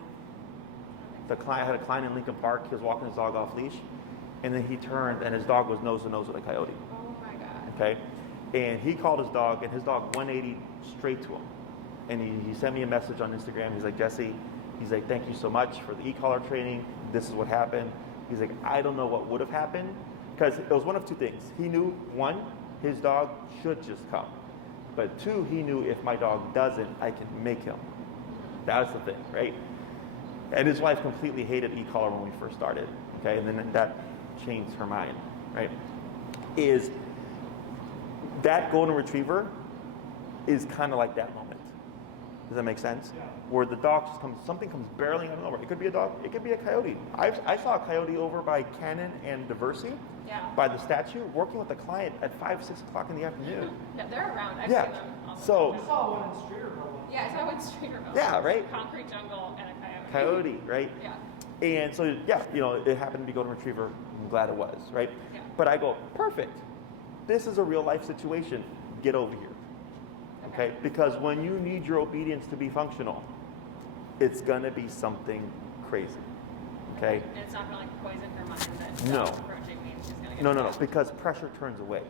I had a client in Lincoln Park. He was walking his dog off leash, and then he turned, and his dog was nose to nose with a coyote. Oh my God. Okay, and he called his dog, and his dog 180 straight to him, and he sent me a message on Instagram. He's like, Jesse, he's like, thank you so much for the e-collar training. This is what happened. He's like, I don't know what would have happened, because it was one of two things. He knew, one, his dog should just come. But two, he knew if my dog doesn't, I can make him. That's the thing, right? And his wife completely hated e-collar when we first started, okay? And then that changed her mind, right? Is that golden retriever is kind of like that moment. Does that make sense? Yeah. Where the dog just comes, something comes barreling out of nowhere. It could be a dog, it could be a coyote. I saw a coyote over by Cannon and Diversity, by the statue, working with a client at 5, 6 o'clock in the afternoon. Yeah, they're around. I've Yeah. seen them also. So, I saw one in Streeterville. Yeah, I saw one Streeterville. Yeah, right? Concrete jungle and a coyote, right? Yeah. And so, yeah, you know, it happened to be golden retriever. I'm glad it was, right? Yeah. But I go, perfect. This is a real life situation. Get over here, okay? Because when you need your obedience to be functional, it's gonna be something crazy, okay? And it's not gonna like poison her mind that No. dog approaching means she's gonna get No, attacked. because pressure turns away,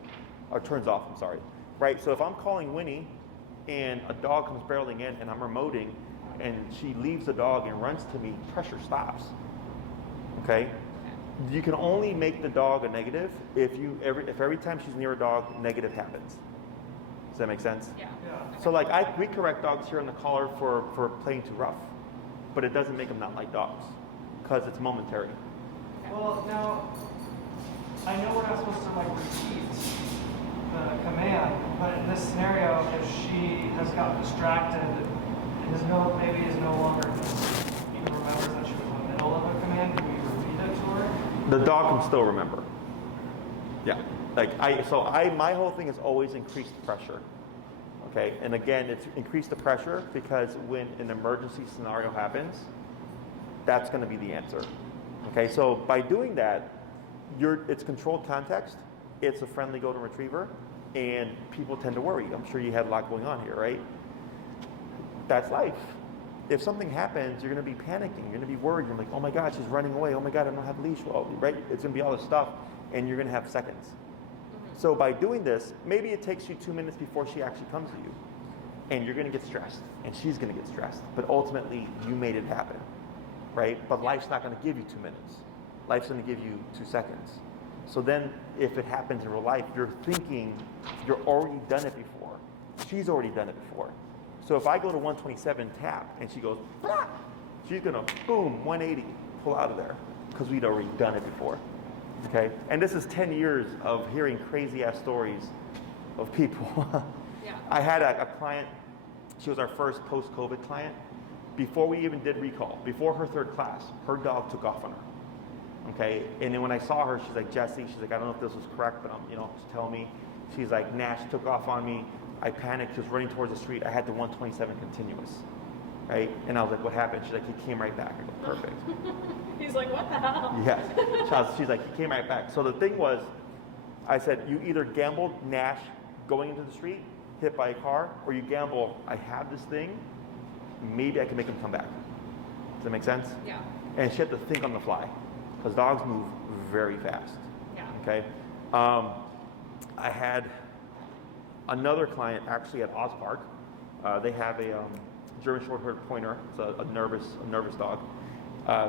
or turns off, I'm sorry, right? So if I'm calling Winnie and a dog comes barreling in and I'm remoting and she leaves the dog and runs to me, pressure stops, okay? You can only make the dog a negative if every time she's near a dog, negative happens. Does that make sense? Yeah. So like we correct dogs here in the collar for playing too rough, but it doesn't make them not like dogs, because it's momentary. Well, now, I know we're not supposed to like repeat the command, but in this scenario, if she has gotten distracted and maybe is no longer even remembers that she was in the middle of a command, can we repeat it to her? The dog can still remember. Yeah. My whole thing is always increase the pressure. Okay, and again, it's increase the pressure because when an emergency scenario happens, that's going to be the answer. Okay, so by doing that, it's controlled context, it's a friendly golden retriever, and people tend to worry. I'm sure you had a lot going on here, right? That's life. If something happens, you're going to be panicking. You're going to be worried. You're like, oh my God, she's running away. Oh my God, I don't have a leash. Well, right? It's going to be all this stuff, and you're going to have seconds. So by doing this, maybe it takes you 2 minutes before she actually comes to you, and you're going to get stressed, and she's going to get stressed. But ultimately, you made it happen, right? But life's not going to give you 2 minutes. Life's going to give you 2 seconds. So then, if it happens in real life, you're thinking you're already done it before. She's already done it before. So if I go to 127 tap and she goes, blah, she's going to boom 180 pull out of there because we'd already done it before. Okay, and this is 10 years of hearing crazy ass stories of people. Yeah. I had a client, she was our first post-COVID client. Before we even did recall, before her 3rd class, her dog took off on her. Okay, and then when I saw her, she's like, Jesse, she's like, I don't know if this was correct, but just tell me. She's like, Nash took off on me. I panicked, she was running towards the street. I had the 127 continuous. right? And I was like, what happened? She's like, he came right back. I go, perfect. He's like, what the hell? Yeah. She's like, he came right back. So the thing was, I said, you either gambled Nash going into the street, hit by a car, or you gamble, I have this thing, maybe I can make him come back. Does that make sense? Yeah. And she had to think on the fly, because dogs move very fast. Yeah. Okay. I had another client actually at Oz Park. They have a German Short-haired Pointer. It's a nervous dog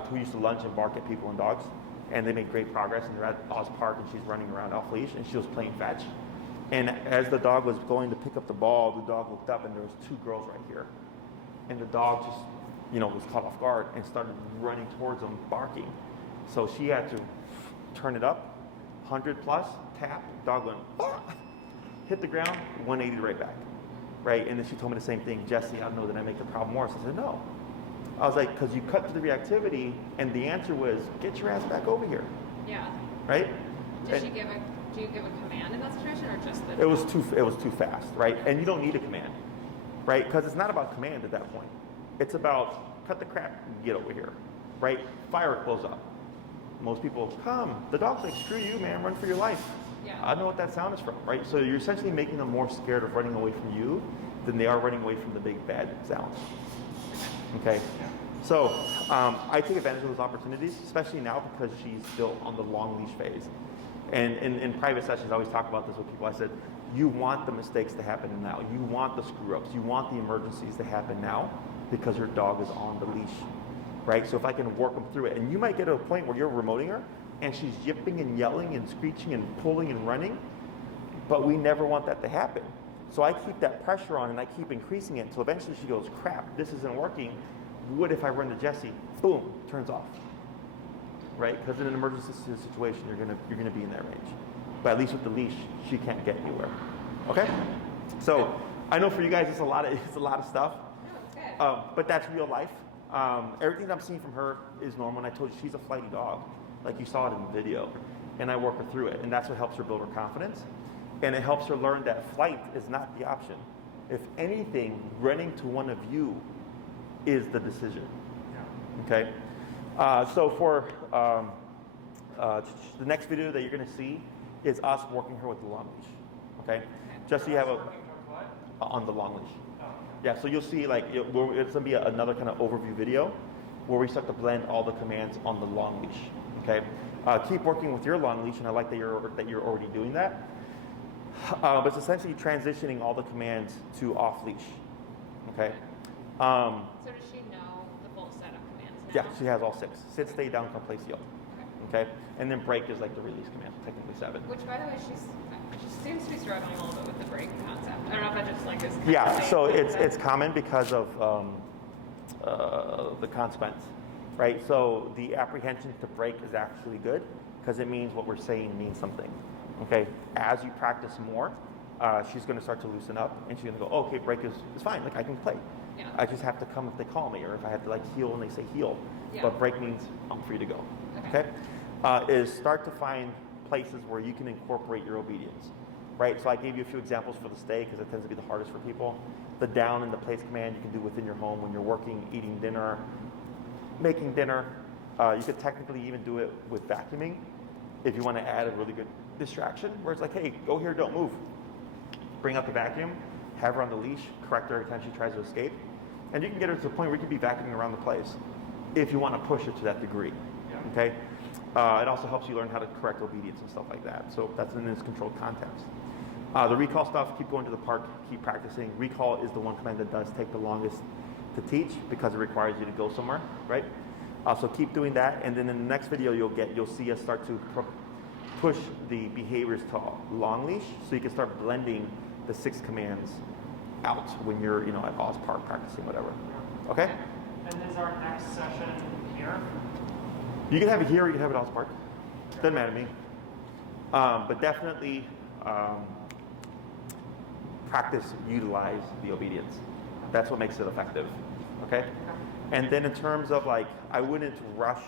who used to lunge and bark at people and dogs. And they made great progress. And they're at Oz Park, and she's running around off leash, and she was playing fetch. And as the dog was going to pick up the ball, the dog looked up, and there was two girls right here. And the dog just, was caught off guard and started running towards them, barking. So she had to turn it up, 100 plus, tap, dog went, hit the ground, 180 right back, right? And then she told me the same thing, Jesse, I don't know, did I make the problem worse? I said, no. I was like, because you cut to the reactivity, and the answer was, get your ass back over here. Yeah. Right? Do you give a command in that situation, or just the? It was too fast, right? And you don't need a command, right? Because it's not about command at that point. It's about cut the crap and get over here, right? Fire it close up. Most people come. The dog's like, screw you, man, run for your life. Yeah. I know what that sound is from, right? So you're essentially making them more scared of running away from you than they are running away from the big bad sounds. Okay? So I take advantage of those opportunities, especially now because she's still on the long leash phase. And in private sessions, I always talk about this with people. I said, you want the mistakes to happen now. You want the screw-ups. You want the emergencies to happen now because your dog is on the leash, right? So if I can work them through it, and you might get to a point where you're remoting her, and she's yipping and yelling and screeching and pulling and running, but we never want that to happen. So I keep that pressure on, and I keep increasing it until eventually she goes, crap, this isn't working. What if I run to Jesse? Boom, turns off. Right? Because in an emergency situation, you're gonna be in that range. But at least with the leash, she can't get anywhere. Okay? So I know for you guys, it's a lot of stuff. No, it's good. But that's real life. Everything I'm seeing from her is normal. And I told you she's a flighty dog, like you saw it in the video. And I work her through it, and that's what helps her build her confidence. And it helps her learn that flight is not the option. If anything, running to one of you is the decision. Okay? So for the next video that you're going to see is us working her with the long leash. Okay? Just so you have on the long leash. Yeah, so you'll see it's going to be another kind of overview video where we start to blend all the commands on the long leash. Okay? Keep working with your long leash, and I like that you're already doing that. But it's essentially transitioning all the commands to off leash. Okay? So does she know the full set of commands now? Yeah, she has all 6. Sit, stay down, come, place, yield. Okay? And then break is like the release command, technically 7. Which, by the way, she seems to be struggling a little bit with the break concept. I don't know if I just like is. Yeah, so it's common because of the consequence, right? So the apprehension to break is actually good because it means what we're saying means something. Okay? As you practice more, she's going to start to loosen up, and she's going to go, oh, okay, break is fine. Like I can play. Yeah. I just have to come if they call me, or if I have to heal and they say heal. Yeah. But break means I'm free to go. Okay. Is start to find places where you can incorporate your obedience, right? So I gave you a few examples for the stay because it tends to be the hardest for people. The down and the place command you can do within your home when you're working, eating dinner, making dinner. You could technically even do it with vacuuming if you want to add a really good distraction where it's like, hey, go here, don't move. Bring out the vacuum, have her on the leash, correct her every time she tries to escape. And you can get her to the point where you can be vacuuming around the place if you want to push it to that degree. Okay? It also helps you learn how to correct obedience and stuff like that. So that's in this controlled context. The recall stuff, keep going to the park, keep practicing. Recall is the one command that does take the longest to teach because it requires you to go somewhere, right? So keep doing that, and then in the next video you'll see us start to push the behaviors to long leash, so you can start blending the 6 commands out when you're at Oz Park practicing whatever. Okay? And is our next session here? You can have it here, or you can have it at Oz Park. Doesn't matter to me. But definitely practice, utilize the obedience. That's what makes it effective. Okay? And then in terms of I wouldn't rush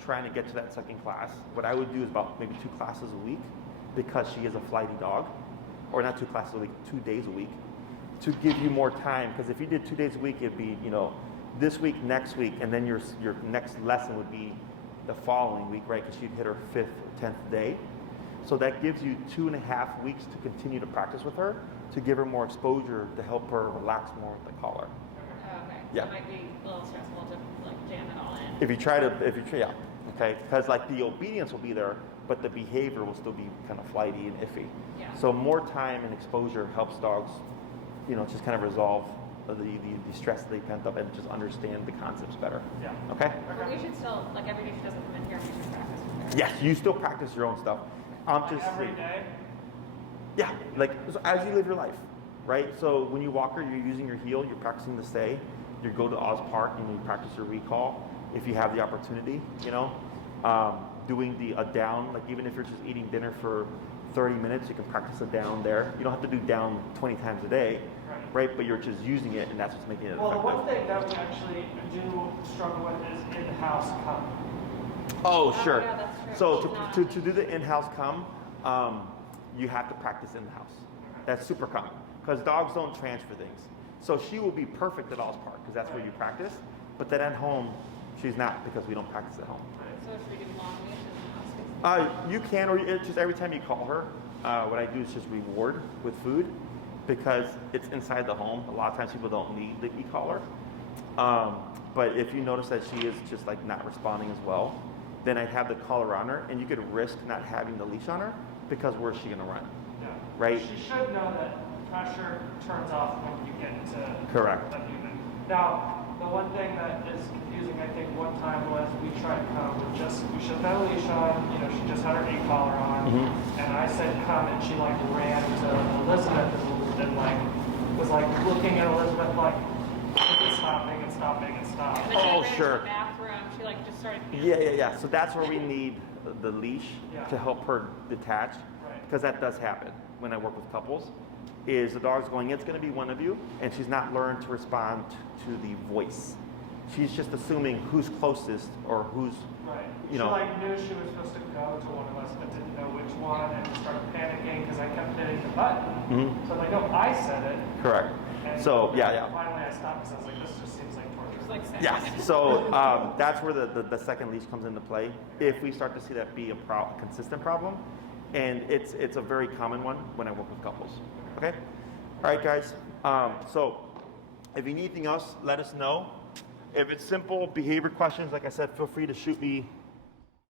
trying to get to that second class. What I would do is about maybe 2 classes a week because she is a flighty dog. Or not 2 classes a week, 2 days a week. to give you more time. Because if you did 2 days a week, it'd be, you know, this week, next week, and then your next lesson would be the following week, right? Because she'd hit her 5th or 10th day. So that gives you 2.5 weeks to continue to practice with her, to give her more exposure, to help her relax more with the collar. Oh, okay. Yeah. So it might be a little stressful to like jam it all in. If you try, yeah, okay? Because like the obedience will be there, but the behavior will still be kind of flighty and iffy. Yeah. So more time and exposure helps dogs, you know, just kind of resolve the stress that they pent up and just understand the concepts better. Yeah. Okay? But we should still, like every day she doesn't come in here, we should practice with her. Yes, you still practice your own stuff. Like every day? Yeah, like so as you live your life, right? So when you walk her, you're using your heel, you're practicing the stay. You go to Oz Park and you practice your recall if you have the opportunity, you know. Doing a down, like even if you're just eating dinner for 30 minutes, you can practice a down there. You don't have to do down 20 times a day, right? But you're just using it, and that's what's making it Well, effective. the one thing that we actually do struggle with is in-house come. Oh, sure. yeah, that's true. So She's to do the in-house come, you have to practice in the house. That's super common because dogs don't transfer things. So she will be perfect at Oz Park because that's where you practice. But then at home, she's not because we don't practice at home. So should we do long leash in the house? You can, or just every time you call her, what I do is just reward with food because it's inside the home. A lot of times people don't need the e-collar. But if you notice that she is just like not responding as well, then I'd have the collar on her, and you could risk not having the leash on her because where's she going to run? Yeah. Right? She should know that pressure turns off when you get into Correct. a human. Now, the one thing that is confusing, I think, one time was we tried come with we should have had a leash on, you know, she just had her e-collar on, and I said come, and she like ran to Elizabeth and like was like looking at Elizabeth like stopping and stopping and stopping. And then she Oh, ran sure. to the bathroom. She like just started. Yeah. So that's where we need the leash to help her detach, Right. because that does happen when I work with couples. Is the dog's going, it's going to be one of you, and she's not learned to respond to the voice. She's just assuming who's closest or who's, Right. you She know. like knew she was supposed to go to one of us, but didn't know which one, and started panicking because I kept hitting the button. So I'm like, no, I said it. Correct. And So yeah. finally I stopped because I was like, this just seems like torture. Just like saying. Yes. So that's where the second leash comes into play. If we start to see that be a consistent problem, and it's a very common one when I work with couples. Okay. All right, guys. So if you need anything else, let us know. If it's simple behavior questions, like I said, feel free to shoot me